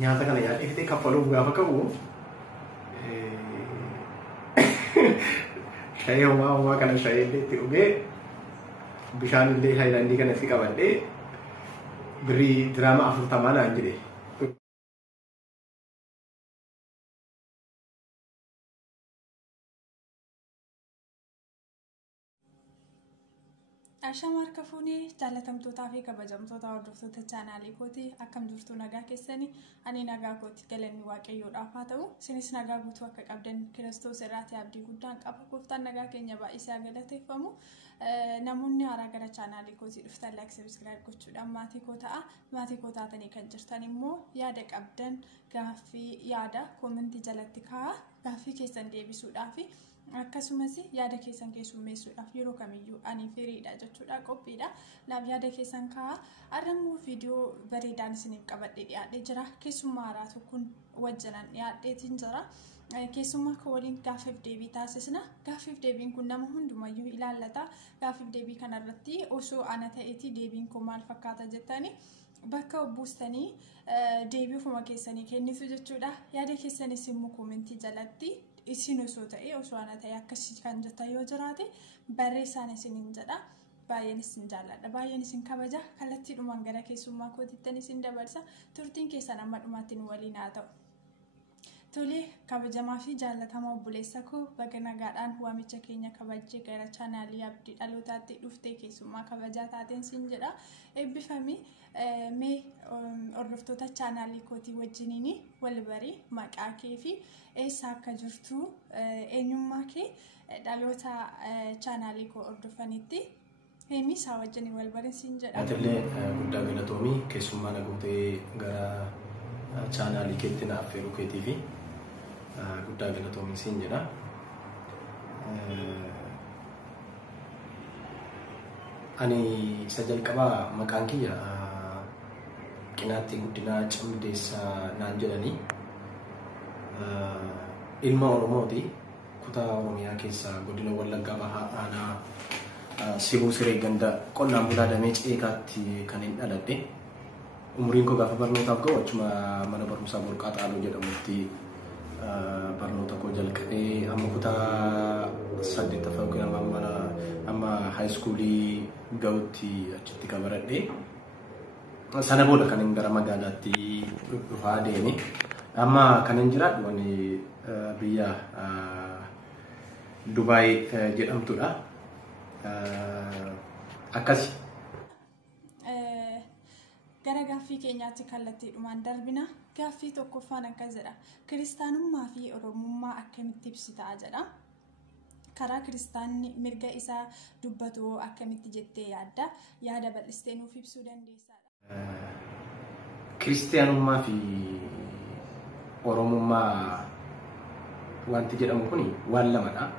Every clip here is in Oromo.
nyaata kana nyaadhee kaffaluuf gaafa qabu shayii homaa kana shayii itti dhugee bishaan illee haayilaandii kana itti qabadhee birrii diraama 40 naan jedhe. Ashama harka fuunee jaalatamtootaa fi kabajamtoota hordoftoota chaanaalii kooti akkam jirtu nagaa keessanii ani nagaa kooti galanni waaqayyoodhaaf haa ta'u isinis nagaa guutuu akka qabdan Kiristoos irraati abdii guddaan qaba gooftaan nagaa keenya baay'isee galateeffamu namoonni haaraa gara chaanaalii kooti dhuftan like subscribe gochuudhaan maatii koo ta'a maatii koo taatanii kan jirtan immoo yaada qabdan gaaffii yaada koomentii jalatti kaa'aa gaaffii keessan deebisuudhaaf akkasumas yaada keessan keessummeessuudhaaf yeroo kamiyyuu ani firiidha jechuudha qophiidha laaf yaada keessan kaa'aa arramuu viidiyoo bareedaan isiniif qabadhee dhiyaadhee jira keessummaa haaraa tokkoon wajjinan dhiyaadheetiin jira keessummaa koo waliin gaaffiif deebii taasisna gaaffiif deebiin kun nama hundumayyuu ilaallata gaaffiif deebii kanarratti osoo ana ta'eeti deebiin koo maal fakkaata jettanii bakka obbuustanii deebiifuma keessanii kennitu jechuudha yaada keessanis immoo koomentii jalatti isin osoo ta'e osoo ana ta'e akkasii kan jettan yoo jiraate barreessaan isiniin jedha baay'een isin jaalladha baay'een isin kabaja kallattiidhumaan gara keessummaa kootittan isin dabarsa turtiin keessan amma dhumaatti nu waliin haa ta'u. Tole kabajamaa fi jaallatamaa obboleessa koo baga nagaadhaan waamicha keenya kabajjee gara chaanaalii abdii dhalootaatti dhuftee keessummaa kabajaa taateen sin jedha eebbifami mee hordoftoota chaanaalii kootii wajjiniin wal barii maqaa kee fi eessa akka jirtu eenyummaa kee dhaloota chaanaalii koo hordofanitti himi isaa wajjiniin wal barii sin jedha. Atiillee guddaa galatoomii keessummaa nagootee gara chaanaalii keetti naaf affeeruu keetii fi guddaa galatoomii sin jedha. Ani isa jalqabaa maqaan kiyya qinaatti guddinaa cimdeessaa naan jedhanii ilma Oromooti kutaa Oromiyaa keessaa godina Wallaggaa Bahaa aanaa Sibuu Siree ganda qonnaan bulaa damee ceekaatti kan hin dhaladhe. Umuriin koo gaafa barnootaaf ga'u achuma mana barumsaa Burqaa Xaaloo jedhamutti barnoota koo jalqabee amma kutaa 8ffaa yookiin amma high schoolii ga'utti achitti qabaradhe. Sana booda kan hin gara magaalaatti dhufaa deeme. Amma kan hin jiraadhu biyya Dubaay jedhamtudha. Akkasi. Gara gaaffii keenyaatti kallattiidhumaan darbina gaaffii tokkoffaan akkas jedha kiristaanummaa fi oromummaa akkamitti ibsitaa jedha karaa kiristaanni mirga isaa dubbatu akkamitti jettee yaadda yaada bal'istee nuuf ibsuu dandeessaadha. Kiristaanummaa fi oromummaa wanti jedhamu kun waan lamadha.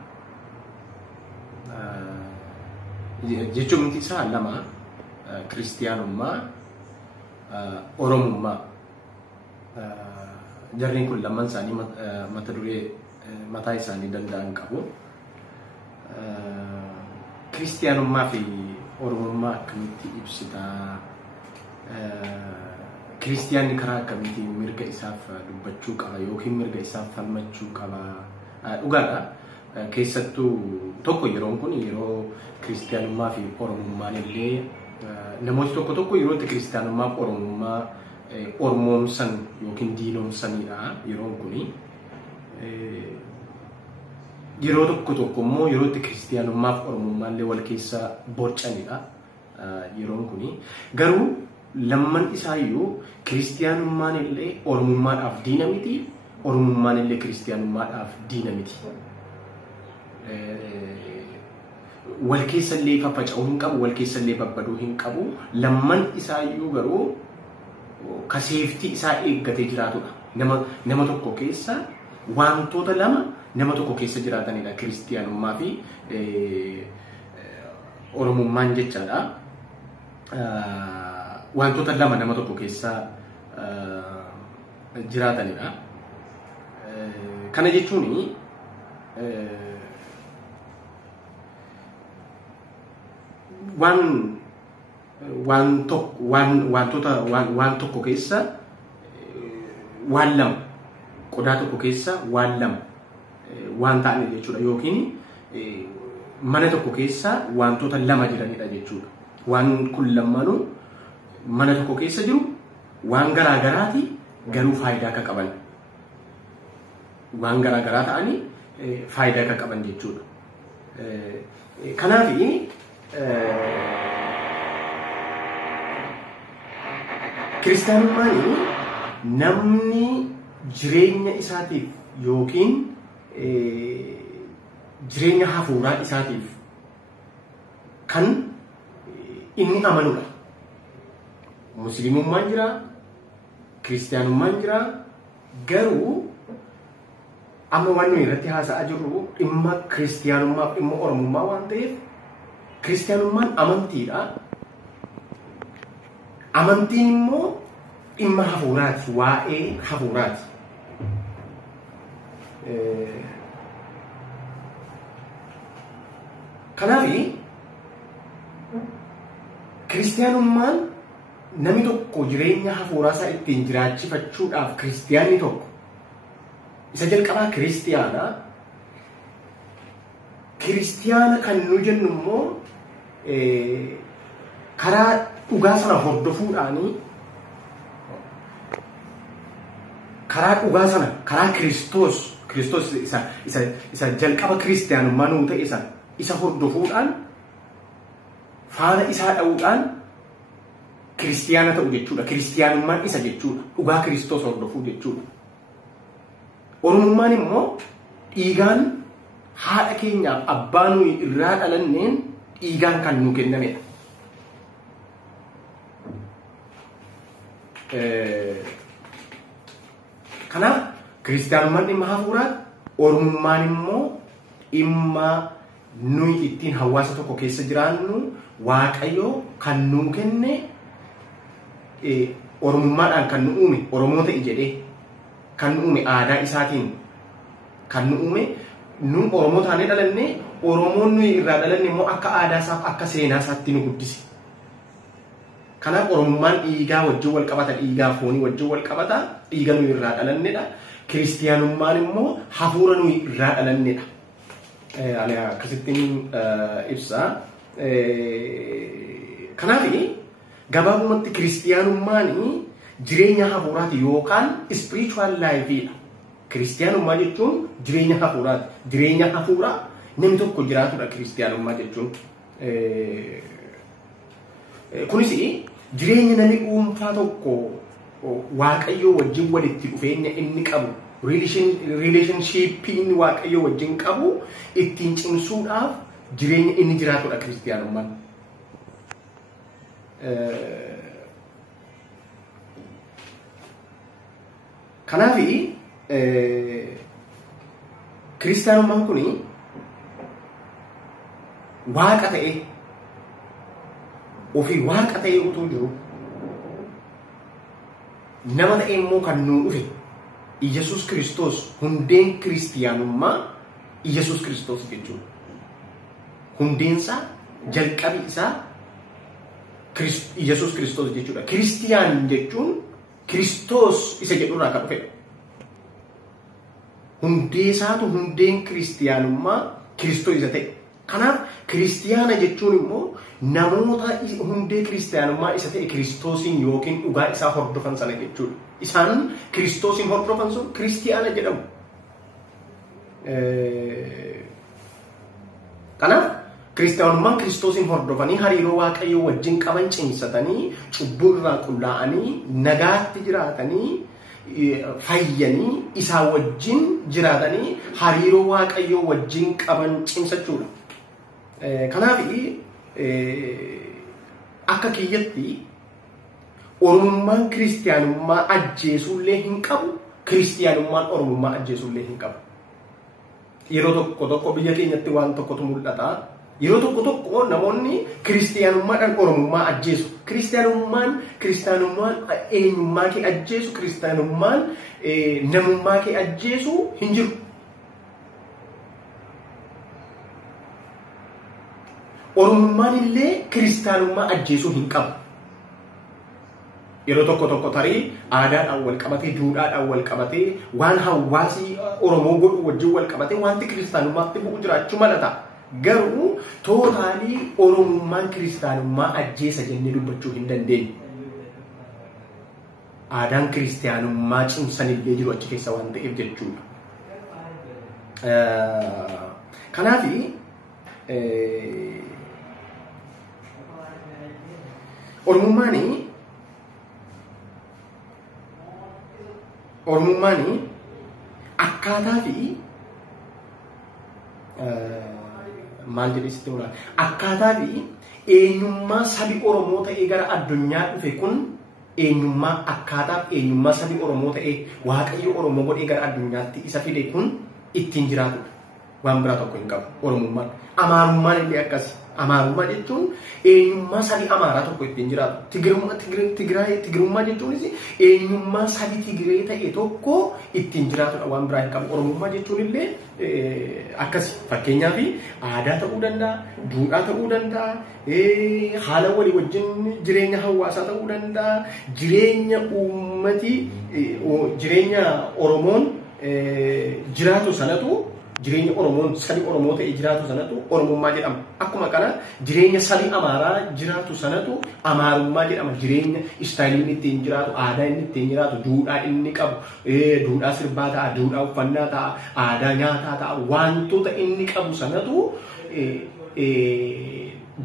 Jechuun isaa lama kiristaanummaa oromummaa jarreen kun lamaan isaanii mata duree mataa isaanii danda'an qabu. Kiristaanummaa fi oromummaa akkamitti ibsitaa kiristaanni karaa akkamitti mirga isaaf dubbachuu qaba yookiin mirga isaaf falmachuu qaba dhugaadha. Keessattuu tokko yeroon kun yeroo kiristaanummaa fi oromummaan illee namoonni tokko yeroo itti kiristaanummaa fi oromummaa ormoomsan yookiin diinoomsanidha yeroon kuni. Yeroo tokko immoo yeroo itti kiristaanummaa fi oromummaa illee wal keessa borcanidha yeroon kuni. Garuu lamman isaayyuu kiristaanummaan illee oromummaadhaaf diina miti, oromummaan illee kiristaanummaadhaaf diina miti. Wal keessa illee faffaca'uu hin qabu, wal keessa illee babbaduu hin qabu. Lamman isaayyuu garuu kaseeftii isaa eeggatee jiraatudha. Nama tokko keessa wantoota lama nama tokko keessa jiraatanidha kiristaanummaa fi oromummaan jechaadha. Wantoota lama nama tokko keessa jiraatanidha. Kana jechuun waan tokko keessa waan lama qodaa tokko keessa waan lama waan ta'an jechuudha yookiin mana tokko keessa wantoota lama jiranidha jechuudha. Waan kun lamaanuu mana tokko keessa jiru waan garaa garaati garuu faayidaa akka qaban. Waan garaa garaa ta'anii faayidaa akka qaban jechuudha. Kanaaf kiristaanummaan namni jireenya isaatiif yookiin jireenya hafuuraa isaatiif kan inni amanudha. Musliimummaan jira, kiristaanummaan jira, garuu amma waan nuyi irratti haasa'aa jirru dhimma kiristaanummaaf dhimma oromummaa waan ta'eef kiristaanummaan amantiidha. Amantiin immoo dhimma hafuuraati, waa'ee hafuuraati. Kanaaf kiristaanummaan namni tokko jireenya hafuuraa isaa ittiin jiraachifachuudhaaf kiristaanni tokko isa jalqabaa kiristaana. Kiristaana kan nu jennu immoo karaa dhugaa sana hordofuudhaanii karaa dhugaa sana karaa Kiristoos isa jalqaba kiristaanummaa nuu ta'e isa hordofuudhaan faana isaa dha'uudhaan kiristaana ta'u jechuudha. Kiristaanummaan isa jechuudha. Dhugaa Kiristoos hordofuu jechuudha. Oromummaan immoo dhiigaan haadha keenyaaf abbaa nuyi irraa dhalanneen dhiigaan kan nu kennamedha. Kanaaf kiristaanummaan dhimma hafuuraati, oromummaan immoo dhimma nuyi ittiin hawaasa tokko keessa jiraannu Waaqayyo kan nu kenne oromummaadhaan kan nu uume Oromoo ta'e jedhee kan nu uume aadaa isaatiin kan nu uume nun Oromoo taanee dhalanne Oromoon nuyi irraa dhalanne immoo akka aadaa isaaf akka seenaa isaatti nu guddise. Kanaaf oromummaan dhiigaa wajjin wal qabata, dhiigaa foonii wajjin wal qabata, dhiiga nuyi irraa dhalannedha. Kiristaanummaan immoo hafuura nuyi irraa dhalannedha. Ani akkasittiin ibsa. Kanaaf gabaabumatti kiristaanummaan jireenya hafuuraati yookaan spiritual life'dha. Kiristaanummaa jechuun jireenya hafuuraati. Jireenya hafuuraa namni tokko jiraatudha kiristaanummaa jechuun. Kunis jireenya namni dhuunfaa tokko Waaqayyo wajjin walitti dhufeenya inni qabu, relationship inni Waaqayyo wajjin qabu ittiin cimsuudhaaf jireenya inni jiraatudha kiristaanummaan. Kanaaf kiristaanummaan kun Waaqa ta'e ofii Waaqa ta'e utuu jiru nama ta'e immoo kan nuu dhufe Iyesuus Kiristoos hundeen kiristaanummaa Iyesuus Kiristoos jechuudha. Hundeensaa jalqabi isaa Iyesuus Kiristoos jechuudha. Kiristiyaan jechuun Kiristoos isa jedhurraa kan dhufedha. Hundeesaatu hundeen kiristaanummaa Kiristoos isa ta'e. Kanaaf kiristiyaana jechuun immoo namoota hundee kiristaanummaa isa ta'e Kiristoosiin yookiin dhugaa isaa hordofan sana jechuudha. Isaan Kiristoosiin hordofan sun kiristiyaana jedhamu. Kanaaf kiristaanummaan Kiristoosiin hordofanii hariiroo Waaqayyoo wajjin qaban cimsatanii cubbuu irraa qullaa'anii nagaatti jiraatanii fayyanii isaa wajjin jiraatanii hariiroo Waaqayyoo wajjin qaban cimsachuudha. Kanaaf akka kiyyatti oromummaan kiristaanummaa ajjeesuullee hin qabu, kiristaanummaan oromummaa ajjeesuullee hin qabu. Yeroo tokko biyya keenyatti waan tokkotu mul'ata. Yeroo tokko namoonni kiristaanummaadhaan oromummaa ajjeesu. Kiristaanummaan eenyummaa kee ajjeesu, kiristaanummaan namummaa kee ajjeesu hin jiru. Oromummaan illee kiristaanummaa ajjeesuu hin qabu. yeroo tokko tarii aadaadhaan wal qabatee duudhaadhaan wal qabatee waan hawaasi Oromoo godhu wajjin wal qabatee wanti kiristaanummaatti bu'u jiraachuu malata. Garuu tootaalii Oromummaan kiristaanummaa ajjeesa jennee dubbachuu hin dandeenyu. Aadaan kiristaanummaa cimsanillee jiru achi keessa waan ta'eef jechuudha. Kanaafi Oromummaani akkaataa fi maal jedhesitti mul'ata akkaataa fi eenyummaa sabi Oromoo ta'ee gara addunyaa dhufe kun eenyummaa akkaataa fi eenyummaa sabi Oromoo ta'ee Waaqayyo Oromoo godhee gara addunyaatti isa fide kun ittiin jiraatudha. Waan biraa tokko hin qabu Oromummaan. Amaarummaan illee akkasi. Amaarummaa jechuun eenyummaa sabi Amaaraa tokko ittiin jiraatu. Tigirummaa jechuunis eenyummaa sabi Tigiree ta'e tokko ittiin jiraatudha. Waan biraa hin qabu. Oromummaa jechuun illee akkasi. Fakkeenyaaf aadaa ta'uu danda'a, duudhaa ta'uu danda'a, haala walii wajjin jireenya hawaasaa ta'uu danda'a, jireenya uummati, jireenya Oromoon jiraatu sanatu jireenya Oromoon sabi Oromoo ta'e jiraatu sanatu Oromummaa jedhama. Akkuma kana jireenya sabi Amaaraa jiraatu sanatu Amaarummaa jedhama. Jireenya istaayiliin ittiin jiraatu, aadaa inni ittiin jiraatu, duudhaa inni qabu, duudhaa sirbaa ta'a, duudhaa uffannaa ta'a, aadaa nyaataa ta'a, wantoota inni qabu sanatu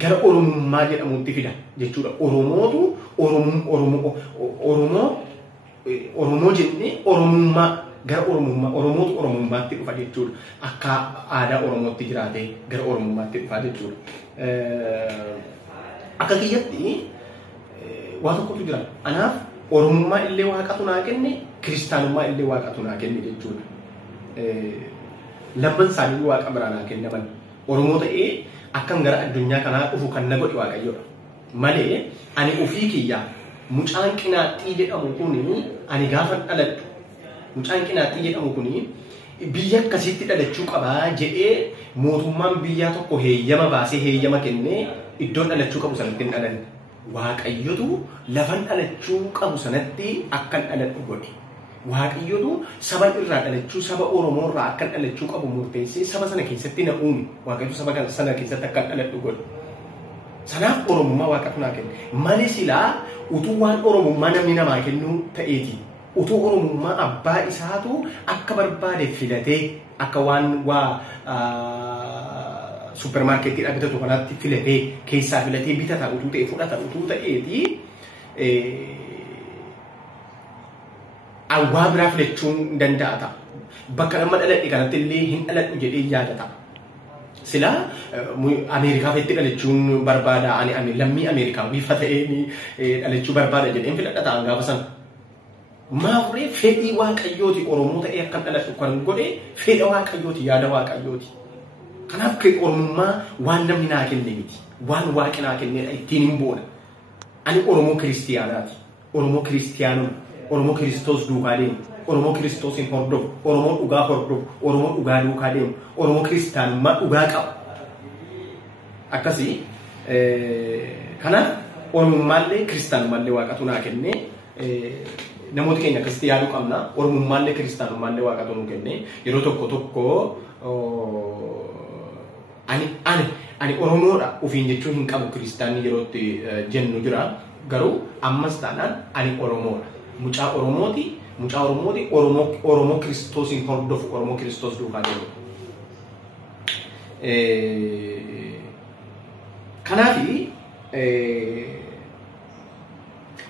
gara Oromummaa jedhamutti fida jechuudha. Oromoo jennee Oromummaa gara Oromootu Oromummaatti dhufa jechuudha. Akka aadaa Oromootti jiraatee gara Oromummaatti dhufa jechuudha. Akka kiyyatti waa tokkotu jira. Anaaf Oromummaa illee Waaqatu naa kenne, kiristaanummaa illee Waaqatu naa kenne jechuudha. Lamman isaanii Waaqa biraa naa kennaman. Oromoo ta'ee akkam gara addunyaa kanaa dhufu kan na godhe Waaqayyoodha. Malee ani ofii kiyya mucaan qinaaxxii jedhamu kuni ani gaafa dhaladhu mucaan qinaaxxii jedhamu kuni biyya akkasitti dhalachuu qabaa jedhee mootummaan biyyaa tokko heeyyama baasee heeyyama kennee iddoon dhalachuu qabu sanatti hin dhalanne. Waaqayyotu lafan dhalachuu qabu sanatti akkan dhaladhu godhe. Waaqayyotu saba irraa dhalachuu saba Oromoo irraa akkan dhalachuu qabu murteessee saba sana keessatti na uume. Waaqayyotu saba sana keessatti akkan dhaladhu godhe. Sanaaf Oromummaa Waaqatu naa kenne. Malee silaa utuu waan Oromummaa namni namaa kennuu ta'eeti. Utuu Oromummaa abbaa isaatu akka barbaade filatee akka waan supermarketii bitatu kanaatti filatee keessaa filatee bitata utuu ta'e fudhata utuu ta'eeti waa biraa filachuun danda'a ta'a. Bakka nama dhaladhe kanatti illee hin dhaladhu jedhee yaadata. Sila Ameerikaa itti dhalachuun barbaada ani lammii Ameerikaa bifa ta'een dhalachuu barbaada jedheen filadhata gaafa sana. Maafuree fedhii Waaqayyooti Oromoo ta'ee akka dhaladhu kan godhe fedha Waaqayyooti yaada Waaqayyooti. Kanaaf Oromummaa waan namni naa kenne miti. Waan Waaqi naa kennedha ittiin hin boona. Ani Oromoo kiristiyaanaati. Oromoo kiristiyaanuma. Oromoo Kiristoos duukaa deemu. Oromoo Kiristoos hin hordofu. Oromoo dhugaa hordofu. Oromoo dhugaa duukaa deemu. Oromoo kiristaanummaa dhugaa qaba. Akkasii kanaaf Oromummaallee kiristaanummallee Waaqatu naa kenne. Namoota keenya akkasitti yaaduu qabna. Oromummaallee kiristaanummallee Waaqatu nu kenne. Yeroo tokko ani Oromoodha ofiin jechuun hin qabu kiristaanni yerootti jennu jira. Garuu ammas taanaan ani Oromoodha. Mucaa Oromooti. Oromoo Kiristoosin hordofu Oromoo Kiristoos duukaa deemu. Kanaafi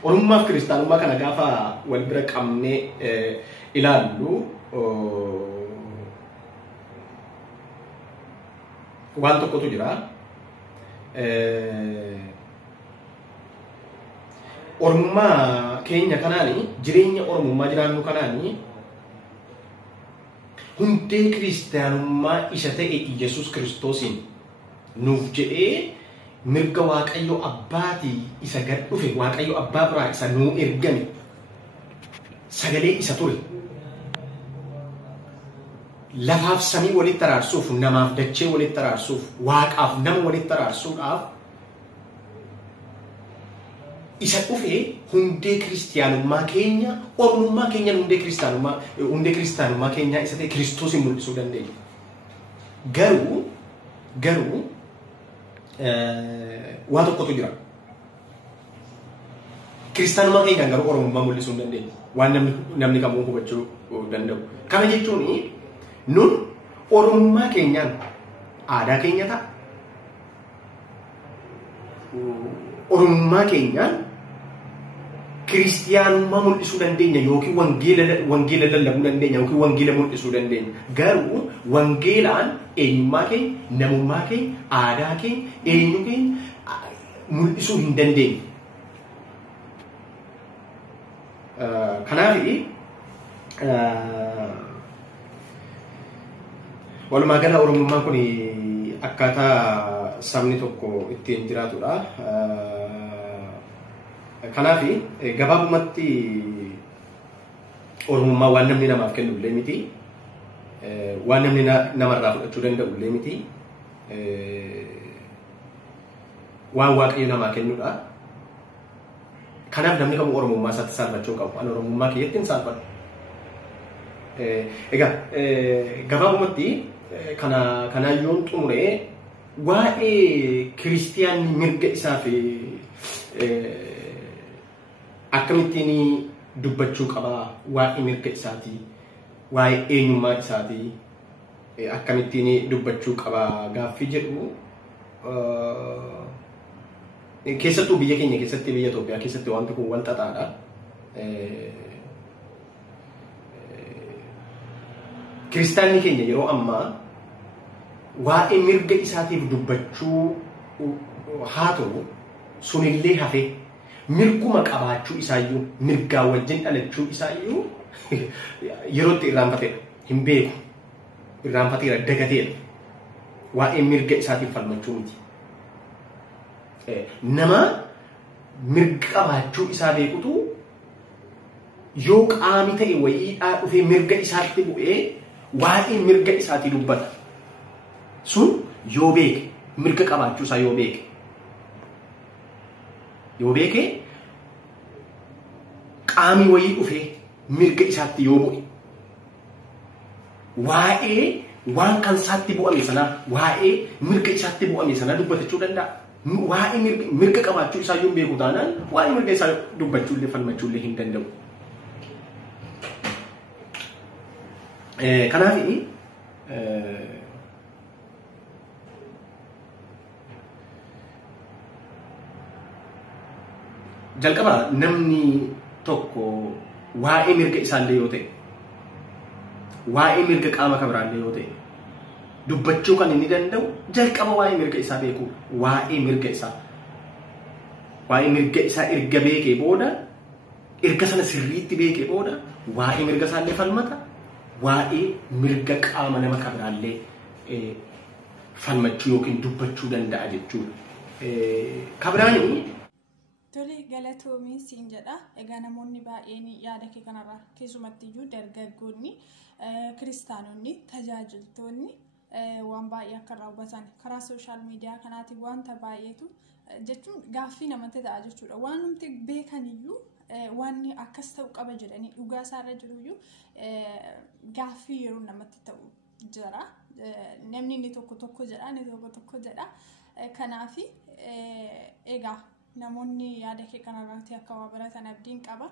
Oromummaaf kiristaanummaa kana gaafa wal bira qabnee ilaallu waan tokkotu jira. Oromummaa keenya kanaani jireenya Oromummaa jiraannu kanaani hundee kiristaanummaa isa ta'e Yesuus Kiristoosiin nuuf jedhee mirga Waaqayyo Abbaatii isa gad dhufe Waaqayyo Abbaa biraa isa nuu ergame sagalee isa ture. Lafaaf samii walitti araarsuuf, namaaf dachee walitti araarsuuf, Waaqaaf nama walitti araarsuudhaaf isa dhufee hundee kiristiyaanummaa keenya ormummaa keenya hundee kiristiyaanummaa keenya isa ta'e Kiristoosin mul'isuu dandeenya. Garuu waa tokkotu jira. Kiristaanummaa keenya garuu ormummaa mul'isuu hin dandeenye. Waan namni kamuu hubachuu danda'u. Kana jechuun nun ormummaa keenyaan aadaa keenya ta'a. Ormummaa keenyaan kiristiyaanummaa mul'isuu dandeenya yookiin wangeela lallabuu dandeenya yookiin wangeela mul'isuu dandeenya. Garuu wangeelaan eenyummaa keenya, namummaa keenya, aadaa keenya, eenyu keenya mul'isuu hin dandeenye. Kanaaf walumaa gala oromummaan kun akkaataa sabni tokko ittiin jiraatudha. Kanaaf gabaabumatti oromummaa waan namni namaaf kennu illee miti. Waan namni namarraa fudhachuu danda'u illee miti. Waan waaqayyo namaa kennudha. Kanaaf namni kamuu oromummaa isaatti saalfachuu qabu. Ani oromummaa kiyyatti hin saalfadhu. Egaa gabaabumatti kanaan xumuree waa'ee kiristiyaanni mirga isaa fi akkamittiin dubbachuu qabaa, waa'ee mirga isaatii, waa'ee eenyummaa isaatii akkamittiin dubbachuu qabaa gaaffii jedhu keessattuu biyya keenya keessatti, biyya Itoophiyaa keessatti wanti kun wal xaxaadha. Kiristaanni keenya yeroo ammaa waa'ee mirga isaatiif dubbachuu haa ta'u sunillee hafee mirguma qabaachuu isaayyuu, mirgaa wajjin dhalachuu isaayyuu yerootti irraanfateedha. Hin beeku. Irraanfateera, dagateera. Waa'ee mirga isaatiif falmachuu miti. Nama mirga qabaachuu isaa beekutu yoo qaami ta'e wayiidhaa dhufee mirga isaatti bu'ee waa'ee mirga isaatii dubbata. Sun yoo beeke, mirga qabaachuu isaa yoo beeke qaami wayii dhufee mirga isaatti yoo bu'e waa'ee waan kan isaatti bu'ame sanaa, waa'ee mirga isaatti bu'ame sanaa dubbatachuu danda'a. Waa'ee mirga qabaachuu isaa yoo beeku taanaan waa'ee mirga isaa dubbachuullee falmachuullee hin danda'u. Kanaaf jalqaba namni tokko waa'ee mirga isaallee yoo ta'e, waa'ee mirga qaama kabiraallee yoo ta'e dubbachuu kan inni danda'u jalqaba waa'ee mirga isaa beeku. Waa'ee mirga isaa erga beekee booda, erga sana sirriitti beekee booda waa'ee mirga isaallee falmata, waa'ee mirga qaama nama kabiraallee falmachuu yookiin dubbachuu danda'a jechuudha. Kabiraanii Tole galatoomii siin jedha. Egaa namoonni baay'een yaada kee kanarraa keessumatti iyyuu dargaggoonni, kiristaanonni, tajaajiltoonni waan baay'ee akka irraa hubatan karaa sooshaal miidiyaa kanaatiin wanta baay'eetu jechuun gaaffii namatti ta'a jechuudha. Waan numti beekan iyyuu waan akkas ta'u qaba jedhanii dhugaa isaarra jiru iyyuu gaaffii yeroo namatti ta'u jira. Namni inni tokko jedha, inni tokko jedha. Kanaaf egaa namoonni yaada kee kanarratti akka waa baratan abdiin qaba.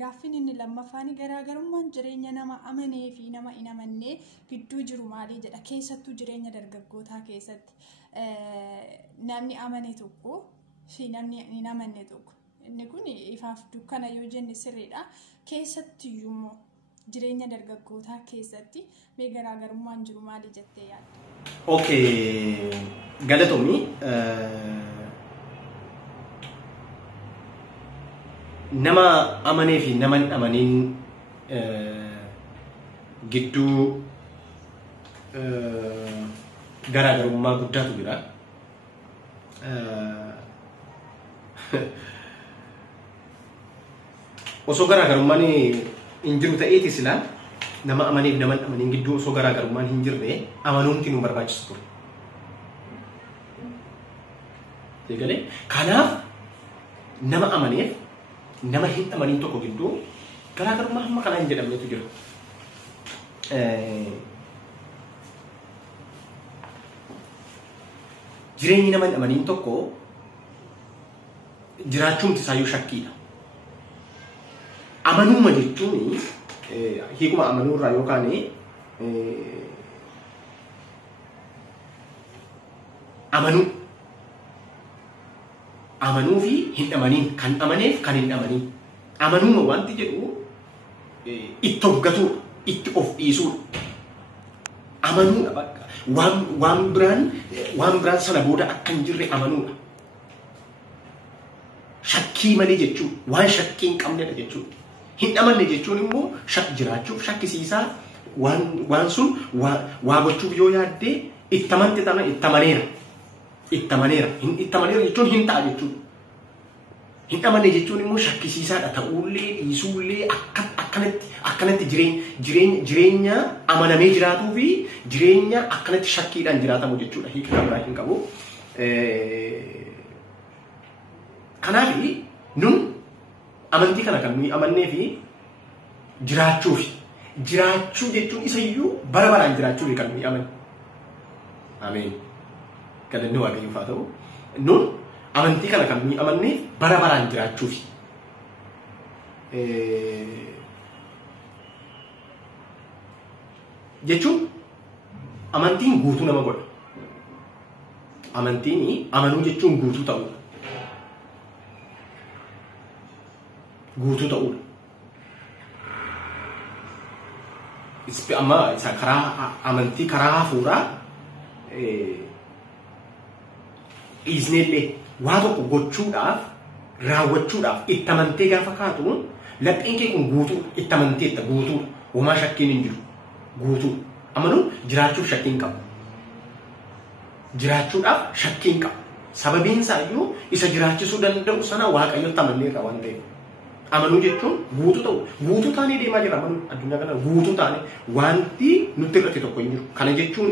Gaaffiin inni lammaffaan garaagarummaan jireenya nama amanee fi nama hin amannee gidduu jiru maalii jedha. Keessattuu jireenya dargaggootaa keessatti namni amane tokko fi namni hin amanne tokko. Inni kun ifaaf dukkana yoo jenne sirriidha. Keessattiyyuu immoo jireenya dargaggootaa keessatti mee garaagarummaan jiru maalii jettee yaadda? Okay, galatoomii. Nama amanee fi nama hin amaniin gidduu garaagarummaa guddaatu jira. Osoo garaagarummaan hin jiru ta'eeti silaa nama amanee fi nama hin amaniin gidduu osoo garaagarummaan hin jirre amanuumti nu barbaachisu ture. Kanaaf nama amaneef nama hin amaniin tokko gidduu garaagarummaa hamma kanaa hin jedhamnetu jira. Jireenyi nama hin amaniin tokko jiraachuun isaayyuu shakkiidha. Amanuma jechuun hiikuma amanuurraa yookaan amanuu fi hin amaniin, kan amaneef kan hin amaniin. Amanuma wanti jedhu itti of gatuudha, itti of dhiisuudha. Amanuudha bakka waan biraan sana booda akka hin jirre amanuudha. Shakkii malee jechuudha, waan shakkii hin qabnedha jechuudha. Hin amanne jechuun immoo jiraachuuf shakkisiisaa waan sun waa gochuuf yoo yaaddee itti amante tana itti amaneera. Itti amaneera jechuun hin ta'a jechuudha. Hin amanne jechuun immoo shakkisiisaadha ta'uullee dhiisuullee akkanatti jireenya amanamee jiraatuu fi jireenya akkanatti shakkiidhaan jiraatamu jechuudha. Hiika kan biraa hin qabu. Kanaaf nun amantii kana kan nuyi amannee fi jiraachuu jechuun isayyuu bara baraan jiraachuu kan nuyi amanne. Ameen. Galanni Waaqayyoof haa ta'u. Nun amantii kana kan nuyi amannee bara baraan jiraachuuf. Jechuun amantiin guutuu nama godha. Amanuu jechuun guutuu ta'uudha. Amma isa karaa amantii karaa hafuuraa dhiisneellee waa tokko gochuudhaaf raawwachuudhaaf itti amantee gaafa kaatu lapheen kee kun guutuu itti amanteetta guutuudha. Homaa shakkiin hin jiru guutuu. Amanuun jiraachuuf shakkiin qabu. Jiraachuudhaaf shakkiin qabu. Sababiin isaa iyyuu isa jiraachisuu danda'u sana Waaqayyotti amanneerra waan ta'eef. Amanuu jechuun guutuu ta'u. Guutuu taanee deemaa jira amanuun addunyaa kana guutuu taanee wanti nutti irratti tokko hin jiru. Kana jechuun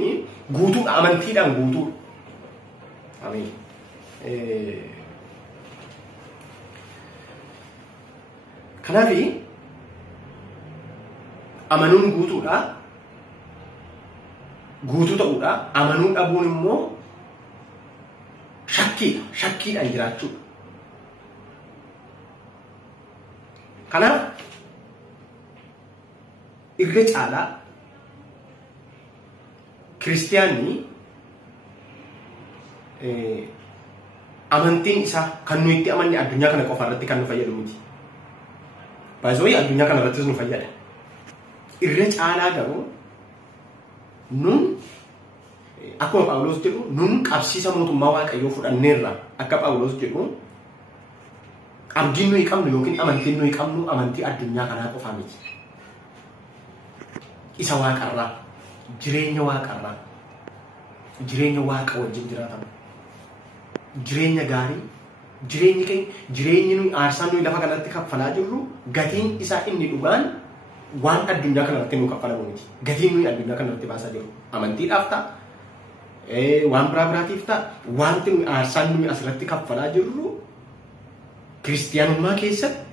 guutuudha, amantiidhaan guutuudha. Ameen. Kanaaf amanuun guutuudha. Guutuu ta'uudha. Amanuu dhabuun immoo shakkiidha. Shakkiidhaan jiraachuudha. Kanaaf irra caalaa kiristiyaanni amantiin isaa kan nuyi itti amanne addunyaa kana qofa irratti kan nu fayyadu miti. Baay'ee addunyaa kana irrattis nu fayyada. Irra caalaa garuu nun akkuma Phaawulos jedhu nun qabsiisa mootummaa Waaqayyoo fudhanneerra akka Phaawulos jedhu abdiin nuyi qabnu yookiin amantiin nuyi qabnu amantii addunyaa kanaa qofaa miti. Isa waaqarraa, jireenya waaqarraa, jireenya waaqa wajjin jiraatamu, jireenya gaarii, jireenyi nuyi aarsaan nuyi lafa kanatti kaffalaa jirru gatiin isaa inni dhugaan waan addunyaa kanarratti nu kaffalamu miti. Gatiin nuyi addunyaa kanarratti baasaa jirru amantiidhaaf ta'a, waan biraatiif ta'a, wanti nuyi aarsaan nuyi asirratti kaffalaa jirru kiristiyaanummaa keessatti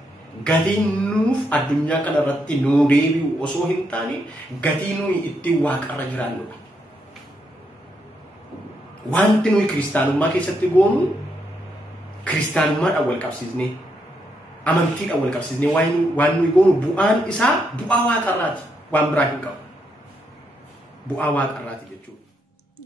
gatiin nuuf addunyaa kanarratti nuu deebi'u osoo hin taane gatii nuyi ittiin waaqarra jiraannudha. Wanti nuyi kiristaanummaa keessatti goonu kiristaanummaadhaan wal qabsiisnee amantiidhaan wal qabsiisnee waan nuyi goonu bu'aan isaa bu'aa waaqarraati, waan biraa hin qabu. Bu'aa waaqarraati jechuudha.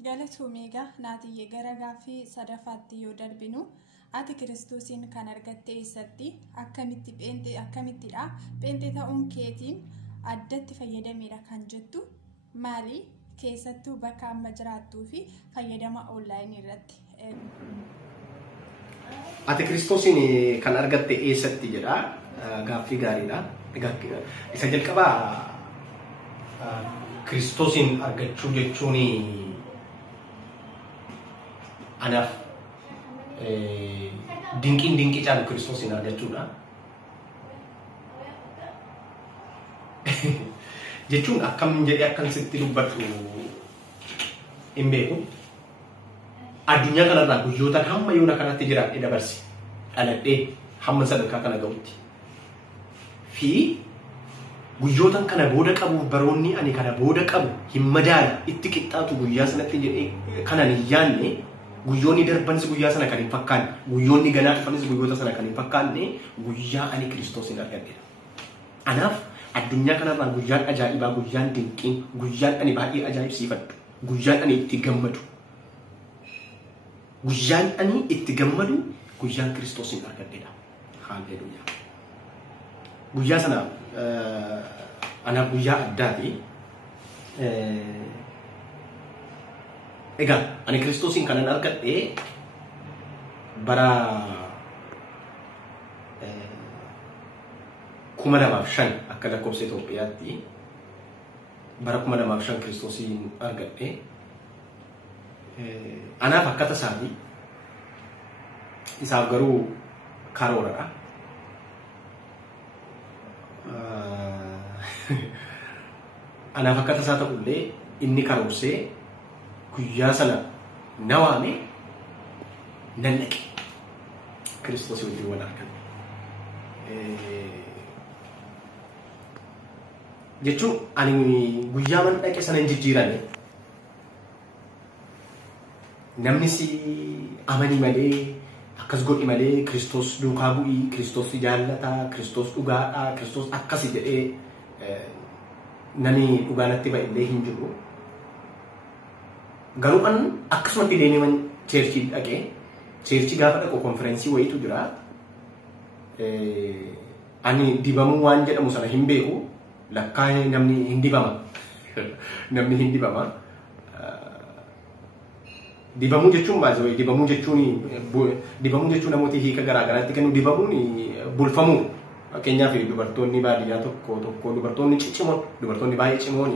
Galatoomii naatiyyee gara gaaffii sadaffaatti yoo darbinu ati Kiristoosiin kan argatte eessatti akkamittidha pheenxee ta'uun keetiin addatti fayyadameera kan jettu maali keessattuu bakka amma jiraattuu fi fayyadama onlaayinii irratti. Ati Kiristoosiin kan argatte eessatti jedha gaaffii gaariidha. Isa jalqabaa Kiristoosiin argachuu jechuun anaaf dinqii caalu Kiristoosiin argachuudha. Jechuun akkam jedhee akkan sitti dubbadhu hin beeku. Addunyaa kanarraa guyyoota hamma yoona kanatti jiraadhee dabarse dhaladhee hamma sadarkaa kana ga'utti. Fi guyyootan kana booda qabuuf baroonni ani kana booda qabu hin madaala itti qixxaatu guyyaa sanatti jedhee kanan hin yaanne guyyoonni darbanis guyyaa sana kan hin fakkaanne guyyoonni ganaa dhufanis guyyoota sana kan hin fakkaanne guyyaa ani Kiristoosin argadheera. Anaaf addunyaa kanarraa guyyaan ajaa'ibaa guyyaan dinqiin guyyaan ani baay'ee ajaa'ibsiifadhu guyyaan ani itti gammadu guyyaan ani itti gammadu guyyaan Kiristoosin argadheera. Haalleluuyaa. Guyyaa sana anaaf guyyaa addaati. Egaa ani Kiristoosin kanan argadhe bara 2005 akka lakkoofsa Itoophiyaatti bara 2005 Kiristoosin argadhe. Anaaf akka tasaati isaaf garuu karooradha. Anaaf akka tasaa ta'ullee inni karoorsee guyyaa sana na waame nan dhaqe Kiristoos wajjin wal argame. Jechuun ani guyyaa man dhaqe sana hin jijjiirame. Namni si amanii malee akkas godhi malee Kiristoos duukaa bu'ii, Kiristoos jaallataa, Kiristoos dhugaadhaa, Kiristoos akkasi jedhee namni dhugaanatti ba'illee hin jiru. Garuu an akkasumatti deememan cheerchii dhaqee cheerchii gaafa dhaqu konferensii wayiitu jira. Ani dibamuu waan jedhamu sana hin beeku. Lakkaa namni hin dibama. Namni hin dibama. Dibamuu jechuun baay'ee dibamuu jechuun namooti hiika garaa garaatti kennu dibamuun bulfamuu. Fakkeenyaaf dubartoonni baadiyyaa tokko dubartoonni ciccimoon dubartoonni baay'ee cimoon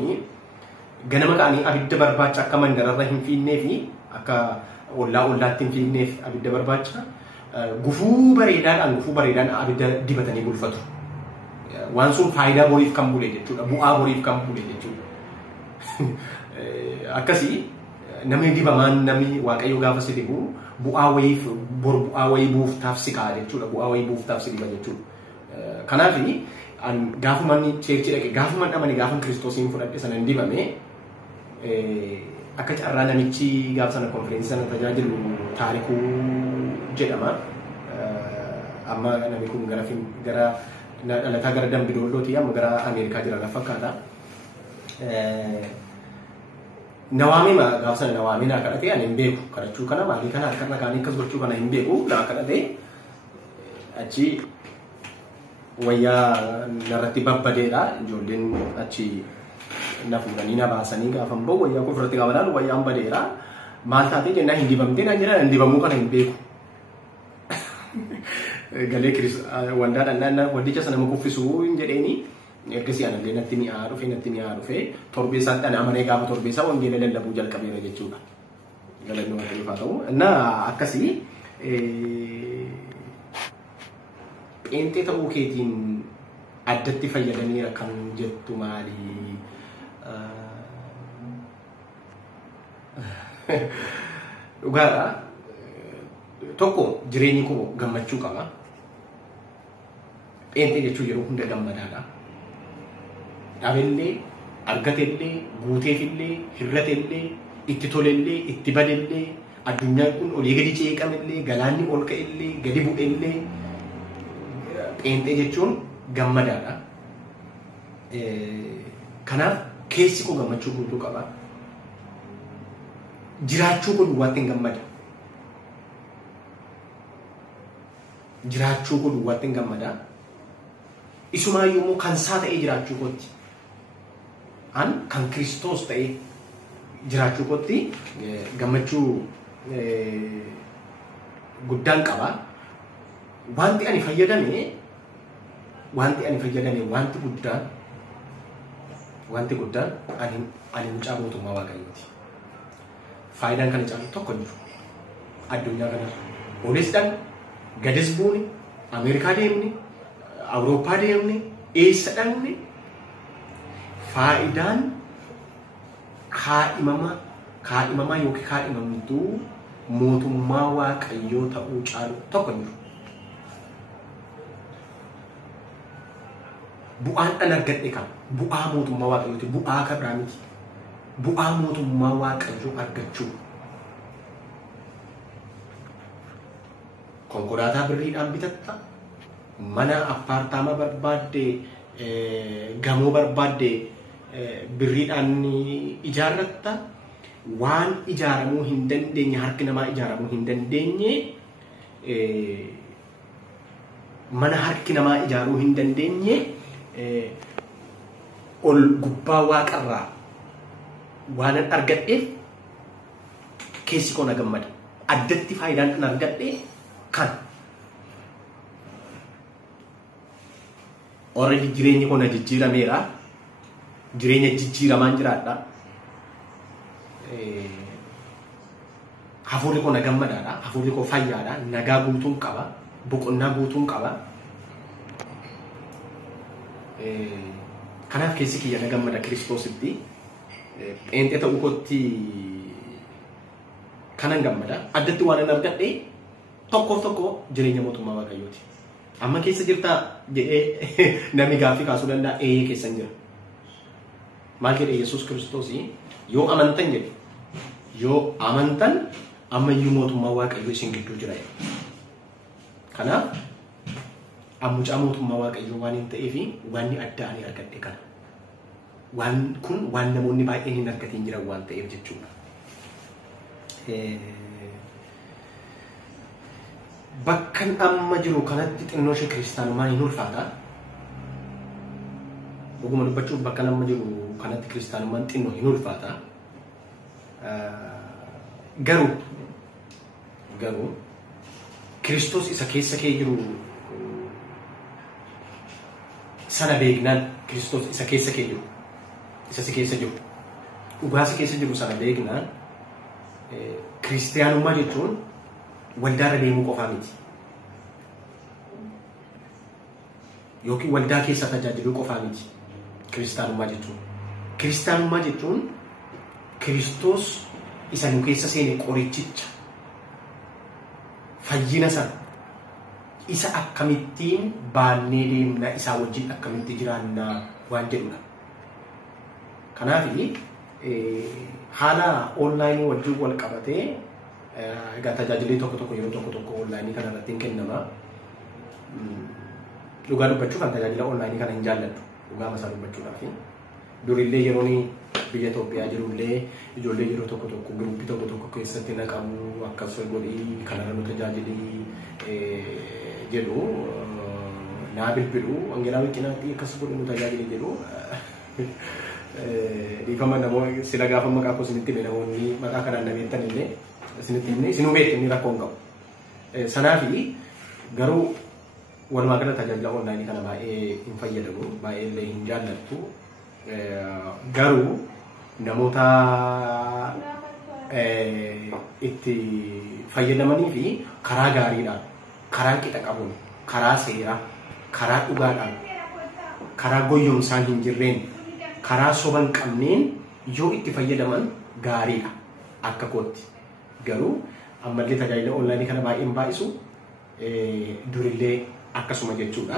ganama ka'anii abidda barbaacha akka mandararra hin fiinnee fi akka ollaatti hin fiigneef abidda barbaacha gufuu bareedaan abidda dibatanii bulfatu. Waan sun faayidaa boriif kan bule jechuudha. Bu'aa boriif kan bule jechuudha. Akkasii namni dibamaan namni Waaqayyo gaafa si dibu bu'aa wayii buuftaaf si ka'a jechuudha. Bu'aa wayii buuftaaf si diba jechuudha. Kanaaf gaafuman cheerchii dhaqe gaafuman amane gaafan Kiristoosiin fudhadhe sana hin dibame akka carraa namichi gaafa sana konferensii sana tajaajilu Taarikuu jedhama. Amma namni kun gara dhalataa gara Dambidoollooti amma gara Ameerikaa jira na fakkaata. Nawaamii gaafa sana nawaamii naa kadhate ani hin beeku kadhachuu kana maalii kana harkarra kaanii akkas gochuu kana hin beeku naa kadhate achi wayyaa narratti babbadeedha ijoolleen achi na fuudhanii na baasanii gaafa hin bahu wayyaa koo ofirratti gaafa laalu wayyaan badeera maal taatee jennaan hin dibamtee naan jedhan hin dibamuu kana hin beeku. Galee wandaa dhannaa waddicha sana nama kuffisuu hin jedheeni ergasii anallee natti mi'aa dhufe torbeessaatti ana amanee gaafa torbeessaa wangeela lallabuu jalqabeera jechuudha. Galanni waaqayyoof haa ta'u. Innaa akkasii pheenxee ta'uu keetiin addatti fayyadameera kan jettu maali? Dhugaadha. Tokko jireenyi koo gammachuu qaba. Pheenxee jechuun yeroo hunda gammadaadha. Dhaabellee, argatellee, guuteefillee, hirrateellee, itti tolellee, itti badellee, addunyaan kun olii gadi ceeqamellee, galaanni ol ka'ellee, gadi bu'ellee. Pheenxee jechuun gammadaadha. Kanaaf keessi koo gammachuu guutuu qaba. Jiraachuu koo duwwaatti hin gammada. Jiraachuu koo duwwaatti hin gammada. Isumaayyuu immoo kan isaa ta'ee jiraachuu kootti. An kan Kiristoos ta'ee jiraachuu kootti gammachuu guddaan qaba. Wanti ani fayyadame wanti guddaan ani mucaa mootummaa Waaqayyooti. Faayidaan kana caalu tokko jiru. Addunyaa kanarra. Oolesdhaan gadis buune, Ameerikaa deemne, Awurooppaa deemne, eessa dhaqne faayidaan kaadhimamaa yookiin kaadhimamtuu mootummaa Waaqayyoo ta'uu caalu tokko jiru. bu'aan an argadhe kan bu'aa mootummaa waaqayyooti bu'aa kabraa miti bu'aa mootummaa waaqayyoo argachuu konkolaataa birriidhaan bitatta mana appaartaamaa barbaadde gamoo barbaadde birriidhaan ijaarratta waan ijaaramuu hin dandeenye harki namaa ijaaramuu hin dandeenye mana harki namaa ijaaruu hin dandeenye ol gubbaa waaqarraa waan an argadheef keessi koo na gammada addatti faayidaan an argadhe kan already jireenyi koo na jijjiirameera jireenya jijjiiramaan jiraadha hafuurri koo na gammadaadha hafuurri koo fayyaadha nagaa guutuun qaba boqonnaa guutuun qaba kanaaf keessi kiyya na gammada kiristoositti pheenxee ta'uu kootti kanan gammada addatti waan an argadhe tokko jireenya mootummaa waaqayyooti amma keessa jirtaa jedhee namni gaaffii kaasuu danda'a keessan jira maal jedhe Yesuus Kiristoos yoo amantan jedhe yoo amantan ammayyuu mootummaa waaqayyoo isin gidduu jira kanaaf ammucaa mootummaa waaqayyoo waan hin ta'eef wanni adda ani argadhe kana waan kun waan namoonni baay'een hin argatiin jiran waan ta'eef jechuudha. Bakkan amma jiru kanatti xinnoo ishee kiristaanummaan hin ulfaata. Dhuguma dubbachuuf bakkan amma jiru kanatti kiristaanummaan xinnoo hin ulfaata. Garuu Kiristoos isa keessa kee jiru sana beeknaan Kiristoos isa keessa kee jiru isa si keessa jiru dhugaa si keessa jiru sana beeknaan kiristaanummaa jechuun waldaarra deemuu qofaa miti yookiin waldaa keessa tajaajiluu qofaa miti kiristaanummaa jechuun Kiristoos isa nu keessa seene qorichicha fayyina sana isa akkamittiin baannee deemna isaa wajjin akkamitti jiraannaa waan jedhudha. Kanaaf haala onlaayinii wajjin wal qabatee egaa tajaajilli tokko yeroo tokko onlaayinii kana irratti hin kennama. Dhugaa dubbachuuf kan tajaajila onlaayinii kana hin jaalladhu dhugaa masaa dubbachuudhaaf durillee yeroon biyya Itoophiyaa jirullee ijoollee yeroo tokko giruuppii tokko keessatti naqamu akkasuma godhii kanarra nu tajaajilii jedhu naa bilbilu wangeelaa wiccinaatti akkas godhi nu tajaajili jedhu dhiifama namoonni sila gaafa maqaa koo isinitti hime namoonni maqaa kanaan na beektan illee isinitti himne isinuu beektu inni rakkoo hin qabu. Sanaafi garuu walumaa gala tajaajila onlaayinii kana baay'ee hin fayyadamu baay'ee illee hin jaallattu garuu namoota itti fayyadamanii fi karaa gaariidhaan karaa qixa qabuun karaa seeraa karaa dhugaadhaan karaa goyyomsaan hin jirreen karaa soba hin qabneen yoo itti fayyadaman gaariidha akka kootti garuu ammallee tajaajila onlaayinii kana baay'een baay'isu durillee akkasuma jechuudha.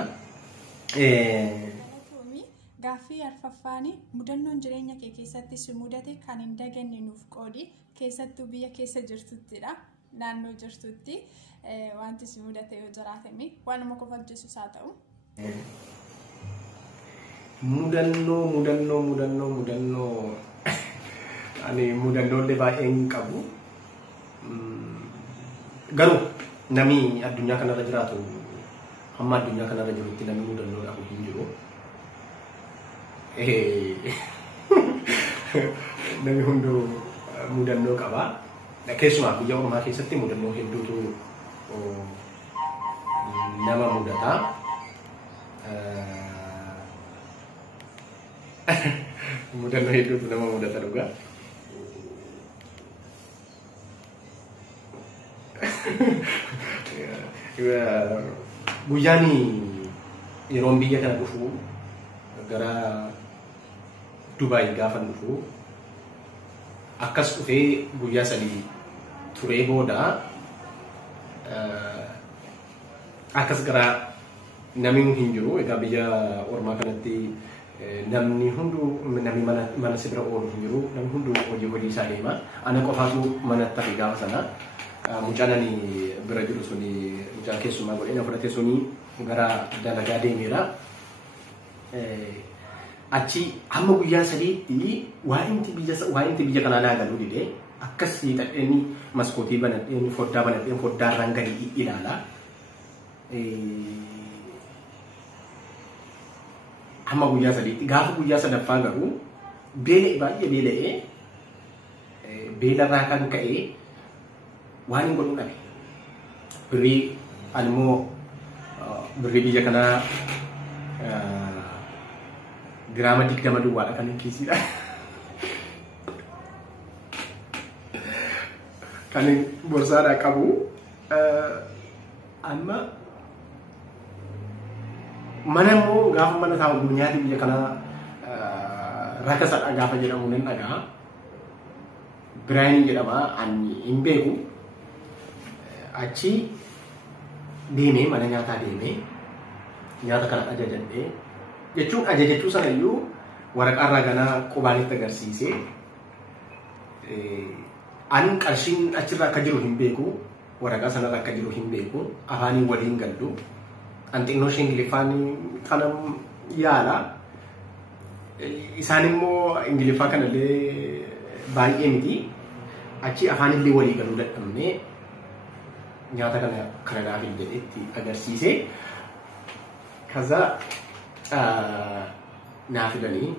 Gaaffii arfaffaanii mudannoon jireenya kee keessatti si mudate kan hin daganne nuuf qoodi keessattuu biyya keessa jirtuttidha naannoo jirtutti wanti si mudate yoo jiraatame waanuma kofalchiisus haa ta'u. Mudannoo ani mudannoolee baay'een qabu garuu namni addunyaa kanarra jiraatu hamma addunyaa kanarra jirutti namni mudannoo qabu hin jiru. Namni hunduu mudannoo qaba. Keessumaa biyya ormaa keessatti mudannoo hedduutu nama mudata. Mudannoo hedduutu nama mudata dhugaa. Guyyaan yeroon biyya kana dhufu gara Dubai gaafa dhufu akkas dhufee guyyaa sadii turee booda akkas gara namni hin jiru. Egaa biyya ormaa kanatti namni hunduu namni mana sibira oolu hin jiru. Namni hunduu hojii isaa deema. Ana qofaatu manatti hafe gaafa sana. Mucaan ani bira jiru suni mucaa keessumaa godhee na fudhate suni gara dalagaa deemeera. Achi hamma guyyaa sadiitti waa'inti biyya kanaa naa galuu didee akkas hiixadheeni maskootii banadheen foddaarraan gadi ilaala. Hamma guyyaa sadiitti gaafa guyyaa sadaffaa garuu baay'ee beela'ee beelarraa kan ka'ee waan hin godhu dhabe. Birrii animmoo birrii biyya kanaa giraama 20 duwwaadha kan hin kiisiidha. Kan borsaadhaa qabu amma mana immoo gaafa mana taa'u nyaati biyya kanaa rakkasadha gaafa jedhamu nan dhagaa. Biraayinii jedhama ani hin beeku. Achi deemee mana nyaataa deemee nyaata kana ajajadhee jechuun ajajachuu sana iyyuu waraqaarraa ganaa qubaanitti agarsiisee ani qarshiin achirra akka jiru hin beeku, waraqaa sanarra akka jiru hin beeku, afaanii waliin galdu. An xinnoo ishee Ingiliffaan kanam yaala. Isaan immoo Ingiliffaa kanallee baay'ee miti. Achi afaanillee walii galuu dadhabnee nyaata kana naaf hin jedhetti agarsiisee kaza naaf fidanii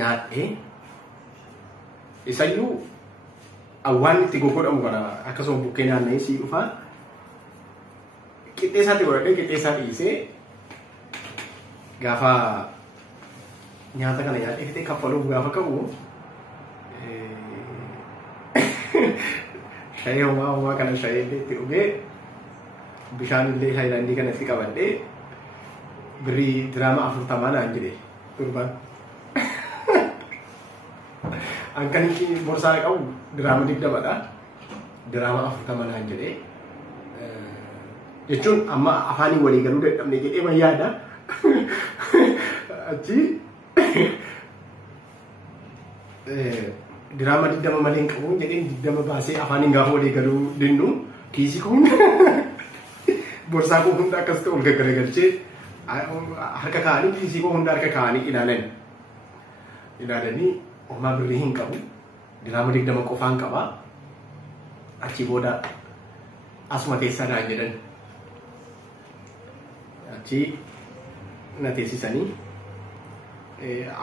nyaadhee isayyuu awwaan itti gogodhamu kana akkasuma bukkee naanna'ee sii dhufaa qixxeessaatti godhadhee qixxeessaa dhiisee gaafa nyaata kana nyaadhee fitee kaffaluuf gaafa qabu shayii homaa kana shayii illee itti dhugee bishaan illee haayilaandii kana itti qabadhee birrii diraama 40 naan jedhe durbaan. Angkan ini borsaa qabu diraama 20dha. Diraama 40 naan jedhe. Jechuun amma afaanii walii galuu dadhabne jedhee ma yaada. Achi diraama 20 malee hin qabu jedheen 20 baasee afaaniin gaafa walii galuu dinnu kiisii kun borsaa kun hunda akkasitti ol gaggaragalchee harka kaanii kiisii kun hunda harka kaanii ilaalanii homaa birrii hin qabu diraama 20 qofaan qaba. Achi booda asuma keessaa naan jedhan achi na teessisanii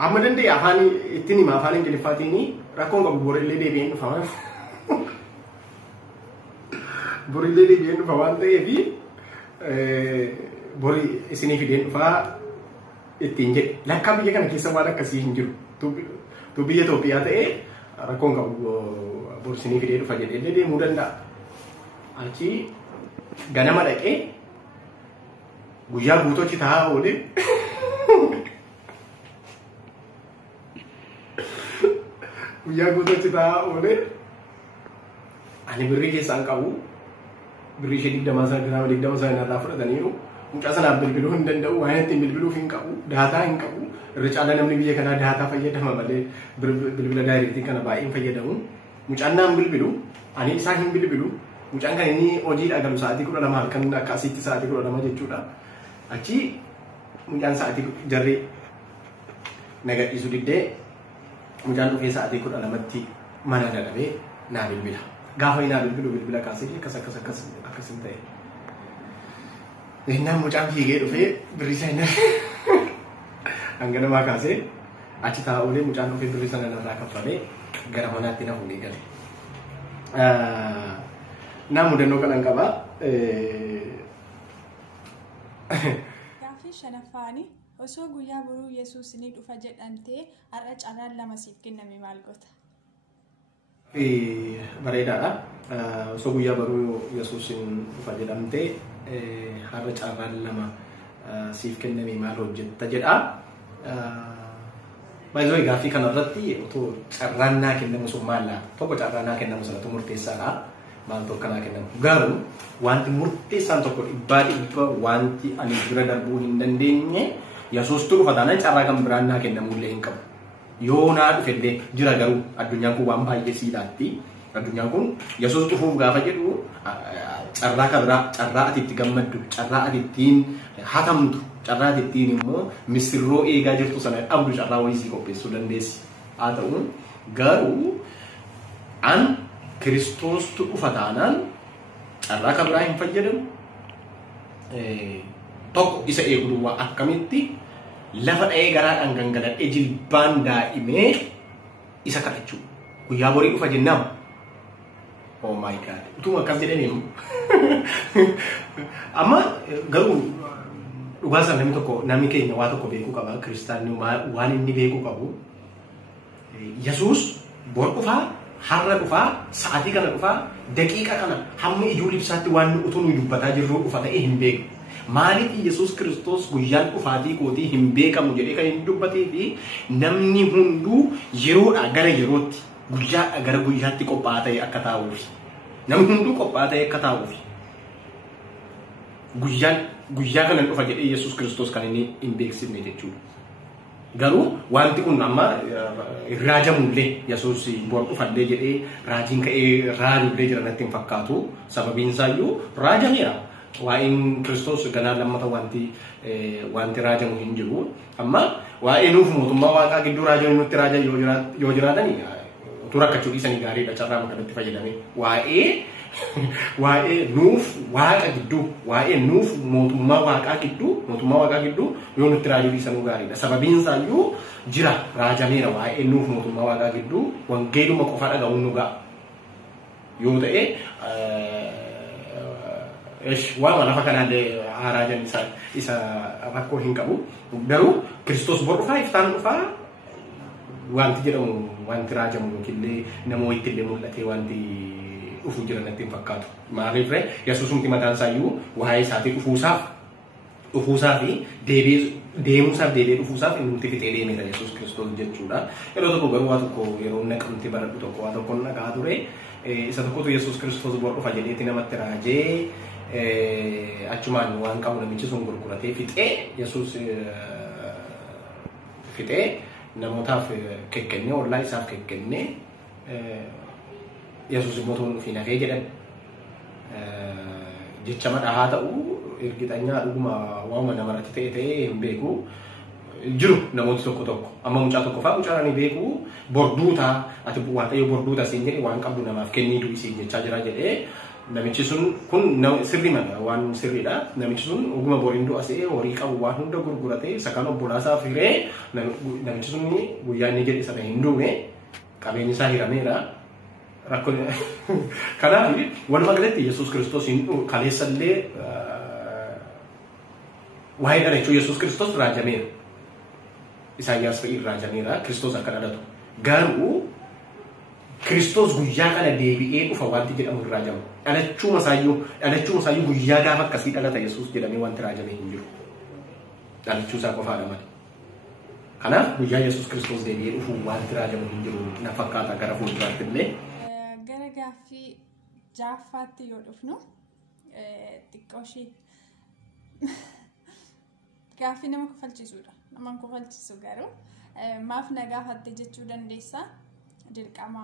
amma danda'e afaan ittiin hima afaan Ingiliffaatiin rakkoon qabu borillee deebi'een dhufa borillee deebi'een dhufa waan ta'eef bori isinii fideen dhufaa ittiin jedhe lakkaa biyya kana keessa waan akkasii hin jiru tu biyya Itoophiyaa ta'ee rakkoon qabu bor isinii fidee dhufa jedhee deemuu danda'a. Achi ganama dhaqee guyyaa guutuutti taa'aa oolee guyyaa guutuutti taa'aa oolee ani birrii keessaan qabu birrii ishee 20 sana diraama 20 sana irraa fudhataniiru mucaa sanaaf bilbiluu hin danda'u waan ittiin bilbiluuf hin qabu daataa hin qabu irra caalaa namni biyya kanaa daataa fayyadama malee bilbila daayireektii kana baay'een fayyadamu mucaan naan bilbilu ani isaan hin bilbilu mucaan kan inni hojiidha galu sa'aatii 12 halkan akka asitti sa'aatii 12 jechuudha. Achi mucaan sa'aatii jarri nagadhiisu diddee mucaan dhufee sa'aatii 12tti mana dadhabee naa bilbila. Gaafa naa bilbila kaasee akkas hin ta'e. Innaan mucaan fiigee dhufee birrii sana hanga namaa kaasee achi taa'aa oolee mucaan dhufee birrii sana narraa kaffalee gara manaatti na fuudhee gale. Naa mudannoo kanan qaba. Gaaffii shanaffaanii osoo guyyaa boruu Yesuus ni dhufa jedhamtee har'a carraan lama siif kenname maal goota? Bareedaadha. Osoo guyyaa boruu Yesuus dhufa jedhamtee har'a carraan lama siif kenname maal hojjetta jedha. Baay'ee gaaffii kanarratti otoo carraan naa kennamu sun maal laata? Tokko carraan naa kennamu sanatu murteessaadha. maal tokkanaa kennamu. Garuu wanti murteessaan tokko dhibbaa dhibba wanti ani bira darbuu hin dandeenye Yesuustu dhufa taanaan carraa kan biraan naa kennamullee hin qabu. Yoo naa dhufellee jira garuu addunyaan kun waan baay'ee siidaatti. Addunyaan kun Yesuus dhufuuf gaafa jedhu carraa kan biraa, carraa ati itti gammaddu, carraa ati ittiin hatamtu, carraa ati ittiin immoo misirroo eegaa jirtu sana dhabdu carraa wayisii qopheessuu dandeessi. Haa ta'u garuu an Kiristoostu dhufa taanaan carraa kan biraa hin fayyadamu. Tokko isa eeguu waa akkamitti lafa dha'ee garaadhaan gangaladhee jilbaan daa'imee isa kadhachuu. Guyyaa borii dhufa jennaan. Oh my God. Utuma akkas jedhaniiru. Amma garuu dhugaa sana namni keenya waa tokko beekuu qaba. Kiristaanni waan inni beekuu qabu. Yesuus bor dhufaa, har'a dhufaa, sa'aatii kana dhufaa, daqiiqa kana hamma ijuu libsaatti waan utuu nuyi dubbataa jirru dhufa ta'ee hin beeku. Maaliif Yesuus Kiristoos guyyaan dhufaatii kootii hin beekamu jedhee kan inni dubbatee fi namni hunduu yeroodhaa gara yerootti guyyaadhaa gara guyyaatti qophaa'aa ta'e akka taa'uufi. Namni hunduu qophaa'aa ta'e akka taa'uufi. Guyyaa kana dhufa jedhee Yesuus Kiristoos kan inni hin beeksifne jechuudha. Garuu wanti kun amma raajamullee Yesuus bor dhufallee jedhee raajiin ka'ee raajullee jira natti hin fakkaatu. Sababiin isaayyuu raajameera. Waa'een Kiristoos ganaa lammata wanti raajamu hin jiru. Amma waa'ee nuuf mootummaa waaqaa gidduu raajamni nutti raajan yoo jiraatanii utuu rakkachuu dhiisanii gaariidha carraa kanatti fayyadamee. Waa'ee nuuf waaqa gidduu, waa'ee nuuf mootummaa waaqaa gidduu yoo nutti raajuu dhiisanuu gaariidha. Sababiin isaayyuu jira raajameera waa'ee nuuf mootummaa waaqaa gidduu wangeeluma qofa dhaga'uun nu ga'a. Yoo ta'e waan lafa kanaallee haaraajan isa rakkoo hin qabu. Garuu Kiristoos bor dhufaa iftaan dhufaa wanti jedhamu wanti raajamu yookiillee namoota illee mul'atee wanti dhufu jira natti hin fakkaatu. Maaliif Yesuusumti mataan isaayyuu waa'ee isaatii dhufuusaa fi deemuusaaf deebi'ee dhufuusaaf inni fixee deemeera Yesuus Kiristoos jechuudha. Yeroo tokko garuu waa tokko yeroo naqamti baradhu tokko waa tokko naqaa ture. Isa tokkotu Yesuus Kiristoos bor dhufa jedheetti namatti raajee achumaan waan qabu namichi sun gurguratee fixee Yesuus fixee namootaaf kekkennee ollaa isaaf kekkennee Yesuus immoo tuun fi nafee jedhan jecha madhaa haa ta'u ergitanyaa dhuguma waama namarratti ta'ee hin beeku jiru namooti tokko amma mucaa tokko fa'aa mucaa ni beeku borduutaa ati waaqayyo borduutaa siin jedhe waan qabdu namaaf kenniitu isiin jechaa jira jedhee namichi sun kun sirrii mana waan sirriidha. Namichi sun oguma boriin du'a se'ee horii qabu waan hunda gurguratee sakaan obbolaasaa firee namichi sun guyyaa inni jedhe sana hin duune qabeenyi isaa hirameera. Rakkoon kanaaf walumaa galatti Yesuus Kiristoos kaleessallee waa'ee dhalachuu Yesuus Kiristoos raajameera. Isaayyaas fa'i raajameera Kiristoos akka dhalatu. Garuu Kiristoos guyyaa kana deebi'ee dhufa wanti jedhamu raajamu. Dhalachuuma isaayyuu guyyaa gaafa akkasii dhalata Yesuus jedhamee wanti raajamee hin jiru. Dhalachuu isaa qofaadha malee. Kanaaf guyyaa Yesuus Kiristoos deebi'ee dhufu wanti raajamu hin jiru na fakkaata gara fuulduraatti illee. Gara gaaffii ja'affaatti yoo dhufnu xiqqoo ishee gaaffii nama kofalchiisudha. Nama kofalchiisu garuu maaf na gaafatte jechuu dandeessaa? Dirqama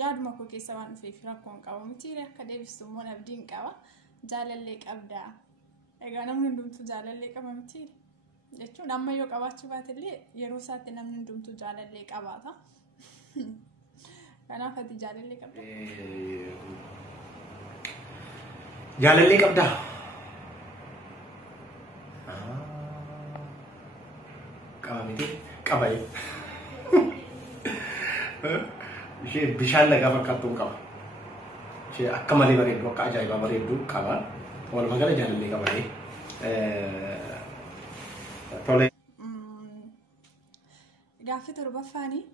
yaaduma koo keessa waan dhufeef rakkoon qabu miti akka deebistu immoo abdiin qaba. Jaalallee qabda. Egaa namni hundumtuu jaalallee qaba miti jechuun amma yoo qabaachuu baatellee yeroo isaatti namni hundumtuu jaalallee qabaata. Kanaaf ati jaalallee qabda. Jaalallee qabda. Qaba miti qabaye. Ishee bishaan lagaa fakkaattuu qaba. Ishee akka malee bareeddu akka ajaa'ibaa bareeddu qaba. Walumaa gala jaalallee qaba. Gaaffii torbaffaanii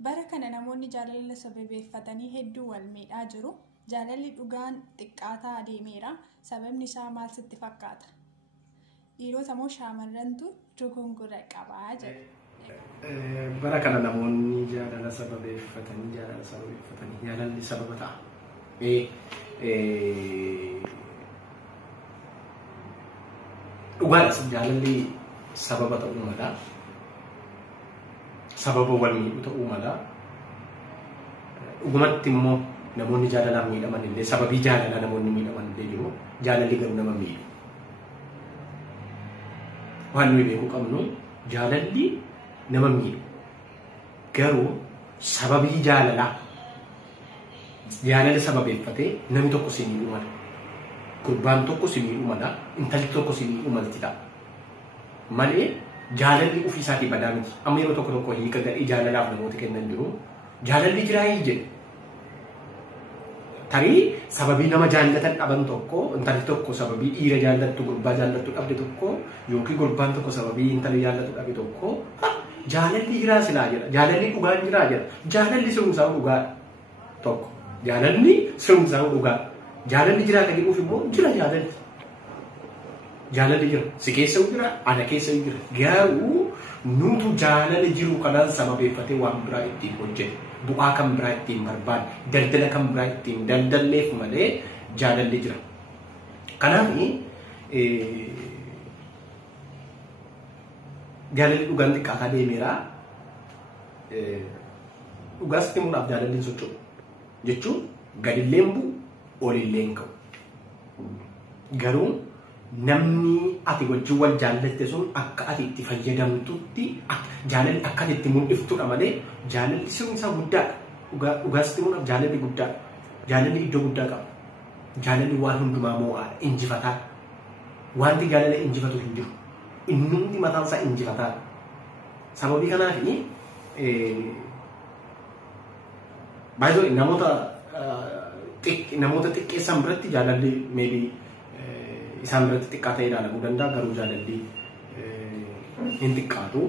bara kana namoonni jaalala sababeeffatanii hedduu wal miidhaa jiru. Jaalalli dhugaan xiqqaataa adeemeera. Sababni isaa maal sitti fakkaata? Dhiirota moo shaamarrantu dogongora qabaa jedhu? bara kana namoonni jaalala sababeeffatanii jaalalli sababa ta'a. Dhugaadhas jaalalli sababa ta'uu mala. Sababa wal miidhu ta'uu mala. Dhugumatti immoo namoonni jaalalaan miidhaman illee sababii jaalalaa namoonni miidhaman illee jiru. Jaalalli garuu nama miidhu. Waan nuyi beekuu qabnu jaalalli nama miidhu. Garuu sababii jaalala sababeeffatee namni tokko si miidhuu mala. Gurbaan tokko si miidhuu mala. Intalli tokko si miidhuu malti ta'a. Malee jaalalli ofii isaatii badaa miti. Amma yeroo tokko hiika gadhee jaalalaaf namooti kennan jiru. Jaalalli jiraa jedhe. Tarii sababii nama jaallatan dhaban tokko, intalli tokko sababii dhiira jaallattu, gurbaa jaallattu dhabde tokko, yookiin gurbaan tokko sababii intalli jaallatu dhabe tokko, jaalalli jiraa silaa jedha. Jaalalli dhugaan jiraa jedha. Jaalalli sirumsaa dhugaa tokko. Jaalalli sirumsaa dhugaa. Jaalalli jiraa kan jedhuuf immoo jira jaalalli. Jaalalli jira. Si keessa jira, ana keessa jira. Garuu nutu jaalala jiru kanaan sababeeffatee waan biraa ittiin hojjete. Bu'aa kan biraa ittiin barbaade, daldala kan biraa ittiin daldalleef malee jaalalli jira. Kanaaf jaalalli dhugaan xiqqaataa deemeera. Dhugaas himuudhaaf jaalalli hin socho'u. Jechuun gadilleen bu'u, olillee hin ka'u. Garuu namni ati wajjin wal jaallatte sun akka ati itti fayyadamtutti jaalalli akka ati itti mul'iftudha malee jaalalli sirni isaa guddaadha. Dhugaas himuudhaaf jaalalli guddaadha. Jaalalli iddoo guddaa qaba. Jaalalli waan hundumaa moo'aadha. Injifataadha. Wanti jaalala injifatu hin jiru. Innumti mataan isaa injifataadha. Sababii kanaaf baay'ee namoota xiqqeessan biratti jaalalli maybe isaan biratti xiqqaa ta'ee ilaalamuu danda'a. Garuu jaalalli hin xiqqaatu.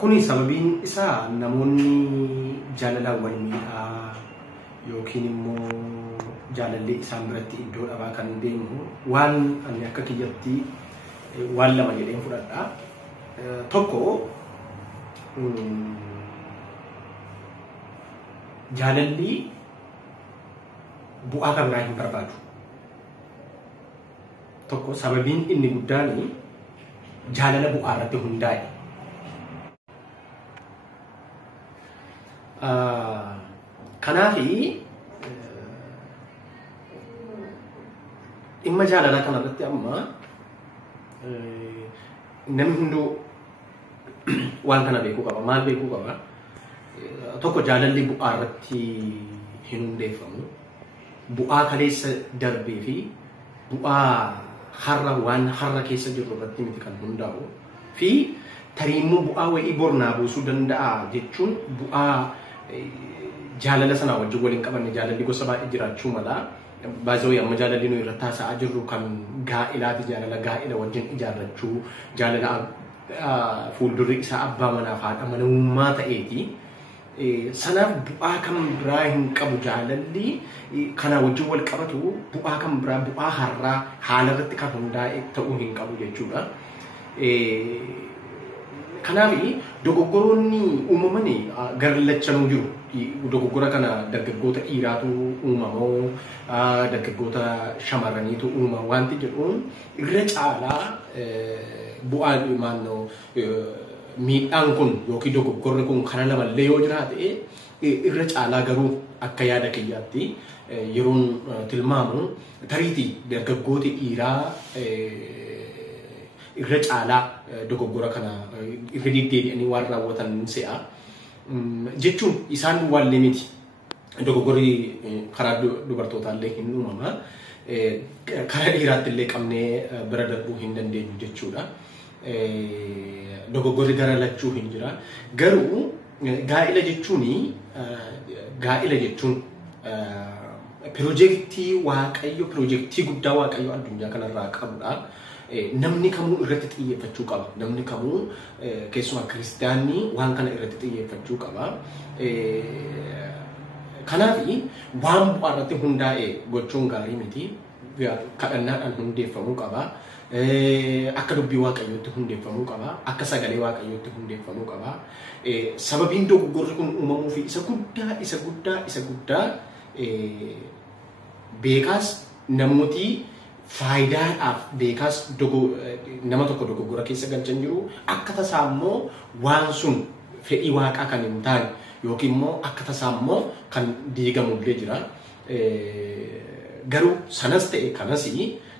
Kuni sababiin isaa namoonni jaalalaan wal miidhaa yookiin immoo jaalalli isaan biratti iddoo dhabaa kan deemu waan ani akka kiyyatti waan lama jedheen fudhadha. Tokko jaalalli bu'aa kan biraa hin barbaadu. Tokko sababiin inni guddaan jaalala bu'aa irratti hundaa'e. Kanaaf dhimma jaalalaa kanarratti amma namni hunduu waan kana beekuu qaba. Maal beekuu qaba? Tokko jaalalli bu'aa irratti hin hundeeffamu. Bu'aa kaleessa darbee fi bu'aa har'a waan har'a keessa jiru irratti miti kan hundaa'u. Fi tarii immoo bu'aa wayii bornaa buusuu danda'a jechuun bu'aa jaalala sanaa wajjin waliin qabanne jaalalli gosa baay'ee jiraachuu mala. Baay'ee amma jaalalli nuyi irratti haasa'aa jirru kan gaa'ilaati. Jaalala gaa'ila wajjin ijaarrachuu, jaalala fuuldurri isaa abbaa manaaf haadha manummaa ta'eeti. Sanaaf bu'aa kan biraa hin qabu jaalalli kana wajjin wal qabatu bu'aa kan biraa bu'aa har'aa haala irratti kan hundaa'e ta'uu hin qabu jechuudha. Kanaaf dogoggoroonni uumaman garlachanuu jiru. Dogoggora kana dargaggoota dhiiraatu uumamoo dargaggoota shamarraniitu uuma wanti jedhuun irra caalaa bu'aa maannoo miidhaan kun yookiin dogoggorri kun kana lamallee yoo jiraate irra caalaa garuu akka yaada kiyyaatti yeroon tilmaamu tariitii dargaggooti dhiiraa irra caalaa dogoggora kana irra deddeebi'anii waan raawwatan se'a. Jechuun isaan waan miti. Dogoggorri karaa dubartootaallee hin uumama. Karaa dhiiraatti illee qabnee bira darbuu hin dandeenyu jechuudha. Dogoggorri gara lachuu hin jira. Garuu gaa'ila jechuun piroojeektii waaqayyo piroojeektii guddaa waaqayyo addunyaa kanarraa qabudha. Namni kamuu irratti xiyyeeffachuu qaba. Namni kamuu keessumaa kiristaanni waan kana irratti xiyyeeffachuu qaba. Kanaaf waan bu'aa irratti hundaa'e gochuun gaarii miti. Kadhannaadhaan hundeeffamuu qaba. akka dubbii waaqayyootti hundeeffamuu qaba. Akka sagalee waaqayyootti hundeeffamuu qaba. Sababiin dogoggorri kun uumamuu fi isa guddaa beekaas namooti faayidaadhaaf beekaas nama tokko dogoggora keessa galchan jiru. Akka tasaa immoo waan sun fedhii waaqaa kan hin taane yookiin immoo akka tasaa immoo kan diigamullee jira. Garuu sanas ta'e kanas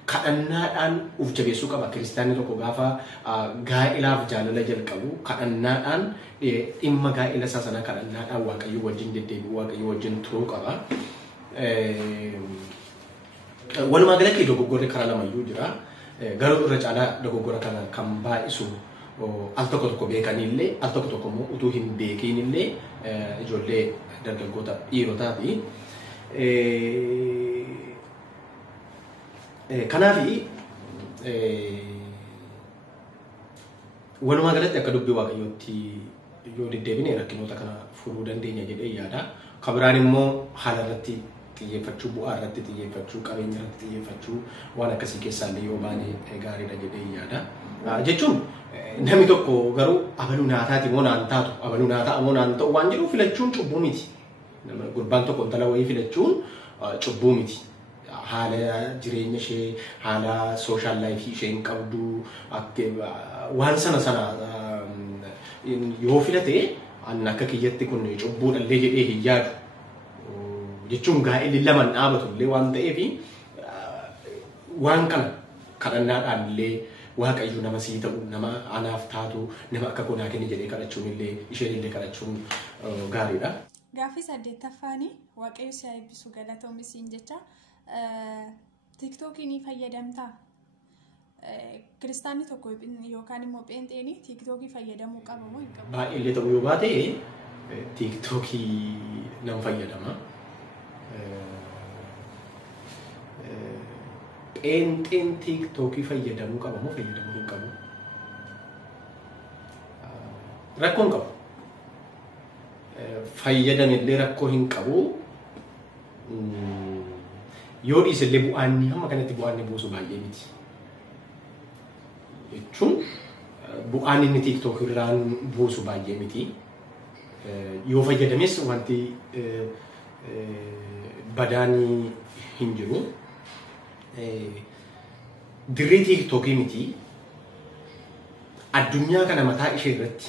kadhannaadhaan uf jabeessuu qaba. Kiristaanni tokko gaafa gaa'elaaf jaalala jalqabu kadhannaadhaan dhimma gaa'ela isaa sana kadhannaadhaan waaqayyo wajjin deddeebi'uu waaqayyo wajjin turuu qaba. Walumaa galatti dogoggorri karaa lamayyuu jira. Garuu irra caalaa dogoggora kana kan baay'isu al tokko beekanillee al tokko immoo utuu hin beekinillee ijoollee dargaggoota dhiirotaati. Kanaafi walumaa galatti akka dubbii waaqayyootti yoo deddeebine rakkinoota kana furuu dandeenya jedhee yaada. Kan biraan immoo haala irratti xiyyeeffachuu, bu'aa irratti xiyyeeffachuu, qabeenya irratti xiyyeeffachuu waan akkasii keessaallee yoo baane gaariidha jedhee yaada. Jechuun namni tokko garuu abaluu naataati moo naan taatu, abaluu naataa moo naan ta'u waan jedhu filachuun cubbuu miti. Gurbaan tokko intala wayii filachuun cubbuu miti. Haala jireenya ishee, haala sooshaal laayifii ishee hin qabdu, waan sana yoo filate akka kiyyatti kun cubbuudhallee jedhee hin yaadu. Jechuun gaa'elli lama dhaabatu illee waan ta'eef waan kana kadhannaadhaan illee waaqayyo nama sii ta'u, nama anaaf taatu, nama akka konaa kenni jedhee kadhachuun illee isheen illee kadhachuun gaariidha. Gaaffii 8ffaan waaqayyo si haa eebbisu galatoomi siin jecha. TikTokii ni fayyadamtaa? Kiristaanni tokko yookaan immoo pheenxeen TikTokii fayyadamuu qaba moo hin qabu? Baay'ee ta'uu yoo baate TikTokii nan fayyadama. Pheenxeen TikTokii fayyadamuu qaba moo fayyadamuu hin qabu? Rakkoo hin qabu. Fayyadamillee rakkoo hin qabu. Yoo dhiisillee bu'aanni hamma kanatti bu'aanni buusu baay'ee miti. Jechuun bu'aan inni TikTok irraan buusu baay'ee miti. Yoo fayyadames wanti badaanii hin jiru. Dirree TikTokii miti. Addunyaa kana mataa ishee irratti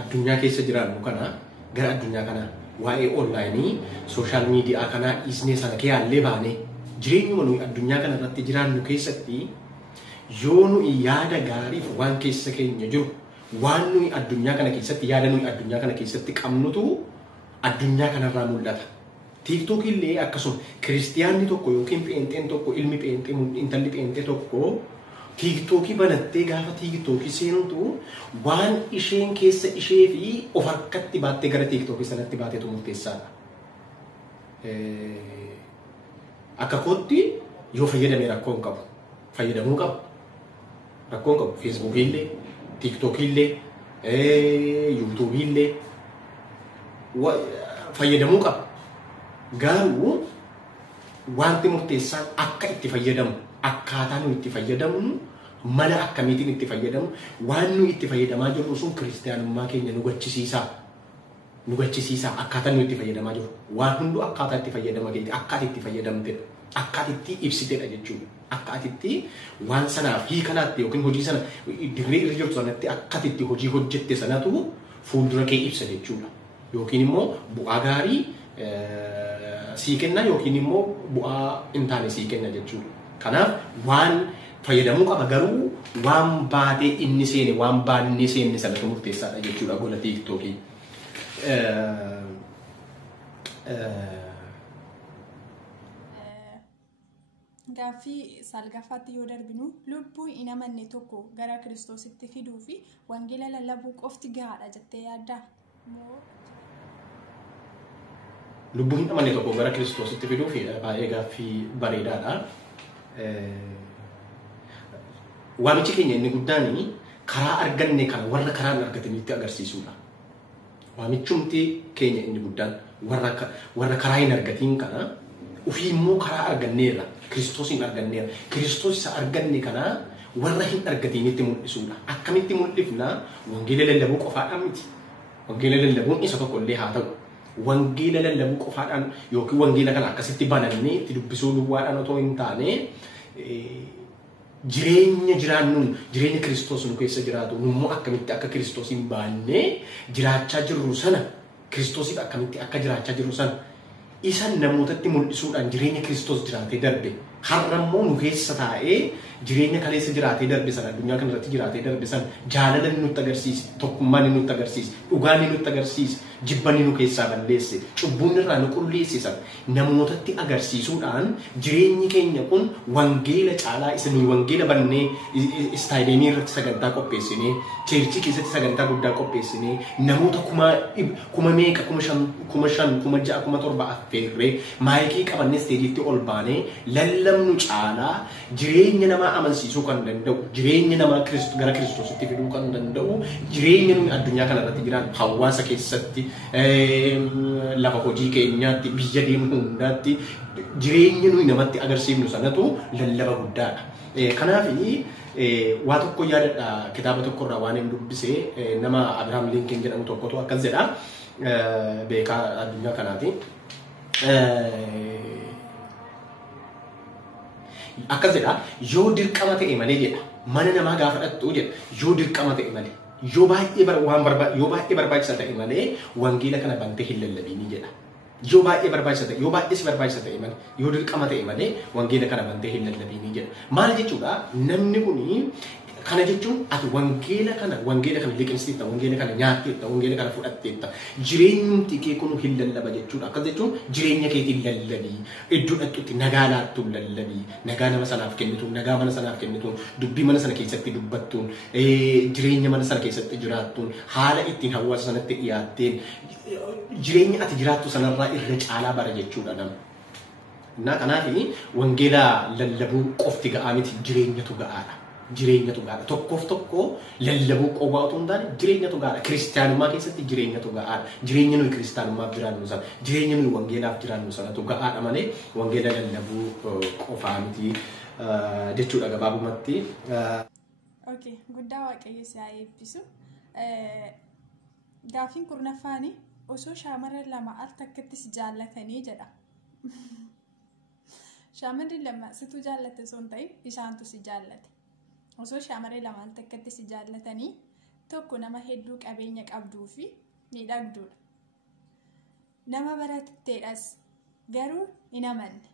addunyaa keessa jiraannu kana gara addunyaa kana waa'ee onlaayinii sooshaal miidiyaa kana dhiisnee sana keeyaallee baanee jireenyuma nuyi addunyaa kana irratti jiraannu keessatti yoo nuyi yaada gaariif waan keessa keenya jiru waan nuyi addunyaa kana keessatti yaada nuyi addunyaa kana keessatti qabnutu addunyaa kanarraa mul'ata. TikTok illee akkasuma kiristiyaanni tokko yookiin pheenxeen tokko ilmi pheenxee intalli pheenxee tokko TikTokii banattee gaafa TikTokii seenutu waan isheen keessa ishee fi of harkatti baattee gara TikTokii sanatti baateetu murteessaadha. Akka kootti yoo fayyadame rakkoo hin qabu. Fayyadamuu qabu. Rakkoo hin qabu. Feesbuukii illee, TikTokii illee, yuutuubii illee fayyadamuu qabu. Garuu wanti murteessaan akka itti fayyadamu, akkaataa nuyi itti fayyadamnu, mala akkamiitiin itti fayyadamu, waan nuyi itti fayyadamaa jirru sun kiristiyaanummaa keenya nu gaddisiisa akkaataa nuyi itti fayyadamaa jirru. Waan hunduu akkaataa itti fayyadama keenya, akkaataa itti fayyadamtedha, akkaataa itti ibsitedha jechuudha. Akkaataa itti waan sanaaf hiikanaatti yookiin hojii sana dirree irra jirtu sanatti akkaataa itti hojii hojjette sanatu fuuldura kee ibsa jechuudha. Yookiin immoo bu'aa gaarii sii kenna yookiin immoo bu'aa hin taane sii kenna jechuudha. Kanaaf waan fayyadamuu qaba garuu waan baatee inni seene waan baannee seenne sanatu murteessaadha jechuudha gola TikTokii. Gaaffii salgaffaatti yoo darbinu lubbuu hin amanne tokko gara Kiristoositti fiduu fi wangeela lallabuu qofti gahaadha jettee yaaddaa? Lubbuu hin amanne tokko gara Kiristoositti fiduu fi baay'ee gaaffii bareedaadha. Waamichi keenya inni guddaan karaa arganne kan warra karaa hin argatanitti agarsiisudha. Waamichumti keenya inni guddaan warra karaa hin argatiin kana ofii immoo karaa arganneerra Kiristoos hin arganneerra. Kiristoos isa arganne kana warra hin argatinitti mul'isuudha. Akkamitti mul'ifna wangeela lallabuu qofaadhaan miti. Wangeela lallabuun isa tokkollee haa ta'u. Wangeela lallabuu qofaadhaan yookiin wangeela kana akkasitti banannee itti dubbisuu duwwaadhaan otoo hin taane jireenya jiraannuun jireenya Kiristoos nu keessa jiraatu nummoo akkamitti akka Kiristoos hin baannee jiraachaa jirru sana Kiristoosiif akkamitti akka jiraachaa jirru sana isa namootatti mul'isuudhaan jireenya Kiristoos jiraatee darbe har'ammoo nu keessa taa'ee jireenya kaleessa jiraatee darbe sana addunyaa kanarratti jiraatee darbe sana jaalala nutti agarsiise tokkummaan nutti agarsiise dhugaan nutti agarsiise jibban nu keessaa balleesse cubbuun irraa nu qulleessisan namootatti agarsiisuudhaan jireenyi keenya kun wangeela caalaa isa nuyi wangeela bannee istaadiyeemii irratti sagantaa qopheessinee cheerchii keessatti sagantaa guddaa qopheessinee namoota kuma meeqa kuma shan kuma ja'a kuma torba affeerree maayikii qabannee isteejiitti ol baanee lallabnu caalaa jireenya namaa amansiisuu kan danda'u jireenya namaa gara Kiristoositti fiduu kan danda'u jireenya nuyi addunyaa kanarratti jiran hawaasa keessatti lafa hojii keenyaatti biyya deemnu hundaatti jireenya nuyi namatti agarsiifnu sanatu lallaba guddaadha. Kanaaf waa tokko yaadadha kitaaba tokkorraa waan hin dubbisee nama Abrahaam Lincoln jedhamu tokkotu akkas jedha beekaa addunyaa kanaati. Akkas jedha yoo dirqama ta'e malee jedha mana namaa gaafa dhattu jedha yoo dirqama ta'e malee yoo baay'ee barbaachisa ta'e malee wangeela kana bantee hin lallabiini jedha. Yoo baay'ee barbaachisa ta'e yoo baay'ee si barbaachisa ta'e malee yoo dirqama ta'e malee wangeela kana bantee hin lallabiini jedha. Maal jechuudha namni kuni kana jechuun ati wangeela kana liqimsiifta wangeela kana nyaatteetta wangeela kana fudhatteetta jireenyumti kee kun hin lallaba jechuudha. Akkas jechuun jireenya keetiin lallabii iddoo dhattutti nagaa laattu lallabii nagaa nama sanaaf kennitu nagaa mana sanaaf kennitu dubbii mana sana keessatti dubbattuun jireenya mana sana keessatti jiraattuun haala ittiin hawaasa sanatti dhiyaatteen jireenya ati jiraattu sanarraa irra caalaa bara jechuudha nama. Kanaaf wangeela lallabuu qofti ga'aa miti jireenyatu ga'aadha. Jireenyatu gaadha tokkoof tokko lallabuu qofaa otoo hin taane jireenyatu gaadha kiristaanummaa keessatti jireenyatu gaadha jireenya nuyi kiristaanummaaf jiraannu sana jireenya nuyi wangeelaaf jiraannu sanatu gaadha malee wangeela lallabuu qofaa miti jechuudha gabaabumatti. Okay, guddaa waaqayyo si haa eebbisu. Gaafiin kurnaffaani osoo shaamarran lama al takkatti si jaallatanii jedha. Shaamarri lama situ jaallatte osoo hin ta'in isaantu si jaallate. Osoo shaamarree lamaan takkatti si jaallatanii tokko nama hedduu qabeenya qabduu fi miidhagduudha. Nama baratteedhas garuu hin amanne.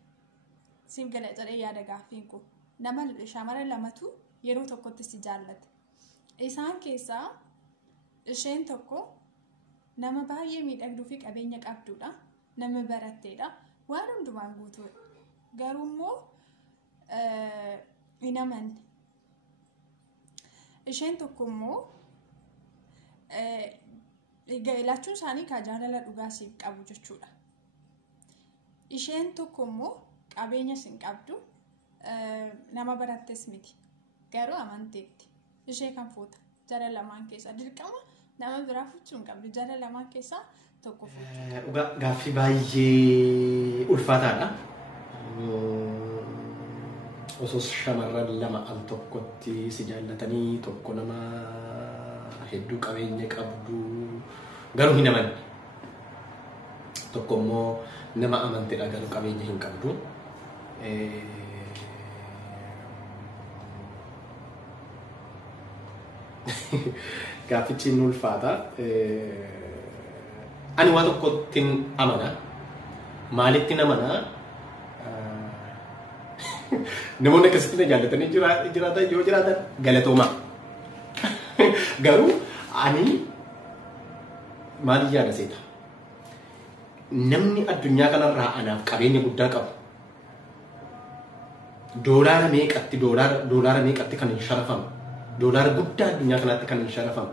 Siif gala jedhee yaada gaafiin kun. Nama shaamarree lamatu yeroo tokkotti si jaallate. Isaan keessaa isheen tokko nama baay'ee miidhagduu fi qabeenya qabduudha. Nama baratteedha. Waan hundumaan guutuudha. Garuu immoo hin amanne. Isheen tokko immoo laachuun isaanii kan jaalala dhugaa siif qabu jechuudha. Isheen tokko immoo qabeenya sin qabdu nama barattes miti garuu amanteetti. Ishee kan fuuta jara lamaan keessaa dirqama nama biraa fuuchuu hin qabdu jara lamaan keessaa tokko fuuta. Gaaffii baay'ee ulfaataadha. Osoo shamarran lama al tokkotti si jaallatanii tokko nama hedduu qabeenya qabdu garuu hin amanne tokko immoo nama amanteedha garuu qabeenya hin qabdu. Gaaffichi inni ulfaata. Ani waa tokkottiin amana. Maalittiin amana? Namoonni akkasitti na jaallatanii jiraatan yoo jiraatan galatooma. Garuu ani maal yaada seeta? Namni addunyaa kanarraa anaaf qabeenya guddaa qabu. Doolaara meeqatti kan hin sharafamu. Doolaara guddaa addunyaa kanaatti kan hin sharafamu.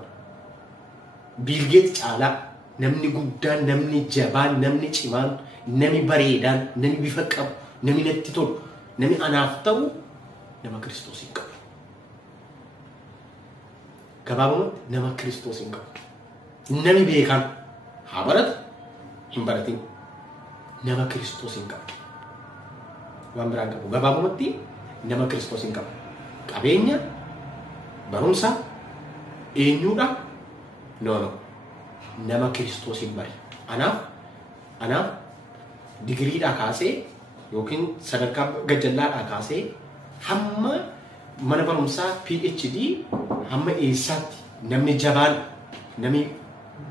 Biil Geets caalaa namni guddaan, namni jabaan, namni cimaan, namni bareedaan, namni bifa qabu, namni natti tolu. Nami anaaf ta'u nama Kiristoos hin qabu. Gabaabumatti nama Kiristoos hin qabu. Nami beekan haa baratu hin baratin nama Kiristoos hin qabu. Waan biraan qabu gabaabumatti nama Kiristoos hin qabu. qabeenya barumsa eenyuudha no nama Kiristoosin bari anaaf digiriidhaa kaasee yookiin sadarkaa gajjallaadhaa kaasee hamma mana barumsaa PhD hamma eessaatti namni jabaan namni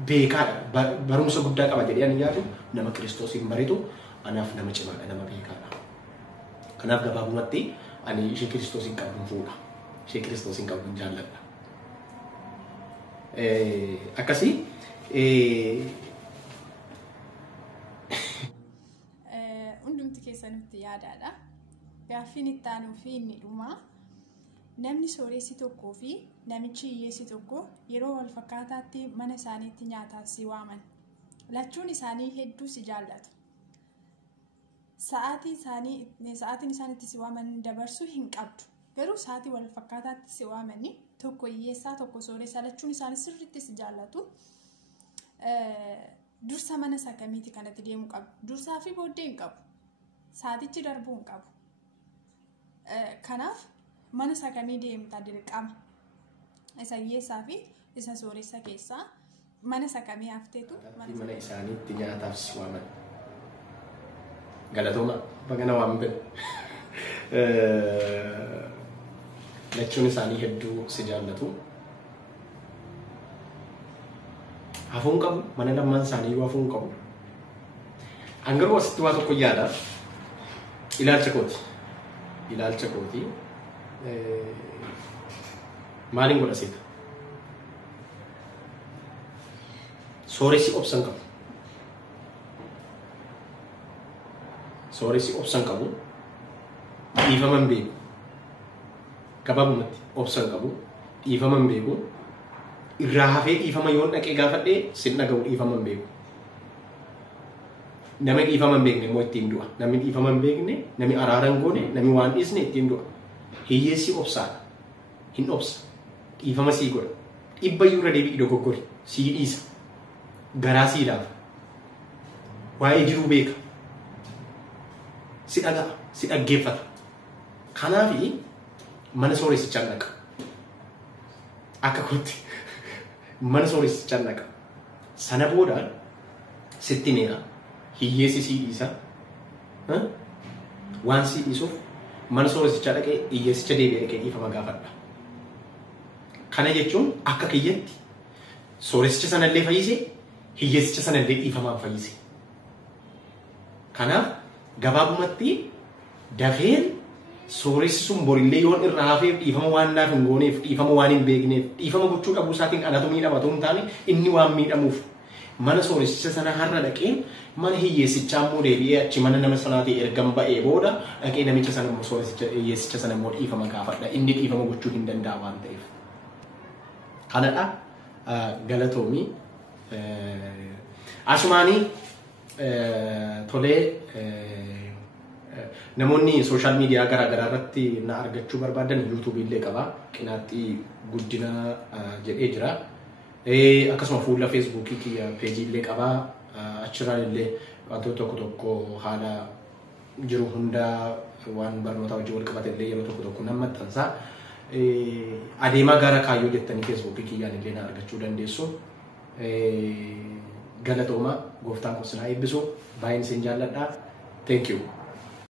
beekaadha barumsa guddaa qaba jedhee ani yaadu nama Kiristoosin baritu anaaf nama cimaadha nama beekaadha. Kanaaf gabaabumatti ani ishee Kiristoosin qabuun fuudha. Ishee Kiristoosin qabuun jaalladha. Akkasii hundumti keessanitti yaadaadha. Gaaffiin itti aanuu fi inni dhumaa namni sooressi tokkoo fi namichi hiyyeessi tokko yeroo wal fakkaataatti mana isaaniitti nyaataaf si waaman. Lachuun isaanii hedduu si jaallatu. Sa'aatiin isaaniitti si waaman dabarsuu hin qabdu. Garuu sa'aatii wal fakkaataatti si waamanii tokko hiyyeessaa tokko sooressa lachuun isaanii sirriitti si jaallatu. Dursa mana sakamiiti kanatti deemuu qabu. Dursaa fi booddee hin qabu. Sa'aatichi darbuu hin qabu. Kanaaf mana sakamii deemta dirqama. Isa hiyyeessaa fi isa sooressa keessaa mana sakamii hafteetu mana isaaniitti nyaataaf si waaman. Galatooma bagana waan bira lachuun isaanii hedduu si jaallatu. Hafuun qabu mana lamaan isaanii yoo hafuun qabu. Angaruu asitti waa tokko yaada. Ilaalcha kooti. Maaliin godha seeta? Sooressi obsan qabu. Sooressi obsan qabu. Dhiifaman beeku. Gabaabumatti obsan qabu. Dhiifaman beeku. Irraa hafee dhiifama yoon dhaqee gaafadhee sin dhaga'u dhiifaman beeku. Namni dhiifaman beekne immoo ittiin du'a. Namni dhiifaman beekne, namni araaran goone, namni waan dhiisne ittiin du'a. Hiyyeessi obsaadha. Hin obsa. Dhiifama sii godha. Dhibba irra deebi'i dogoggori. Sii dhiisa. Garaa sii laafa. Waa'ee jiruu beeka. Si dhaga'a. Si dhaggeeffata. Kanaafi mana sooressichaan dhaqa. Akka kootti mana sooressichaan dhaqa. Sana boodaan sitti neera. Hiyyeessi sii dhiisa. Waan sii dhiisuuf mana sooressichaa dhaqee hiyyeessicha deebi'ee dhaqee dhiifama gaafadha. Kana jechuun akka kiyyatti sooressicha sanallee fayyise hiyyeessicha sanallee dhiifamaan fayyise. Kanaaf gabaabumatti dafeen sooressi sun borillee yoon irraa hafeef dhiifama waan naaf hin gooneef dhiifama waan hin beekneef dhiifama gochuu qabuu isaatiin anatu miidhamatu hin taane inni waan miidhamuuf mana sooressicha sana har'a dhaqee mana hiyyeessichaa immoo deebi'ee achi mana nama sanaatii ergan ba'ee booda dhaqee namicha sana immoo sooressicha hiyyeessicha sana immoo dhiifama gaafadha inni dhiifama gochuu hin danda'a waan ta'eef. Kanadha galatoomii asumaanii tolee namoonni sooshaal miidiyaa garaa irratti na argachuu barbaadan yuutuubii illee qaba qinaaxxii guddina jedhee jira. Akkasuma fuula feesbuukii kiyya peejii illee qaba achirraan illee wantoota tokko haala jiru hunda waan barnoota wajjin wal qabate illee yeroo tokko nan maxxansa. Adeemaa gara kaayyoo jettanii feesbuukii kiyyaan illee na argachuu dandeessu. Galatooma gooftaan kun sinaa eebbisu baay'een isin jaalladha. Thank you.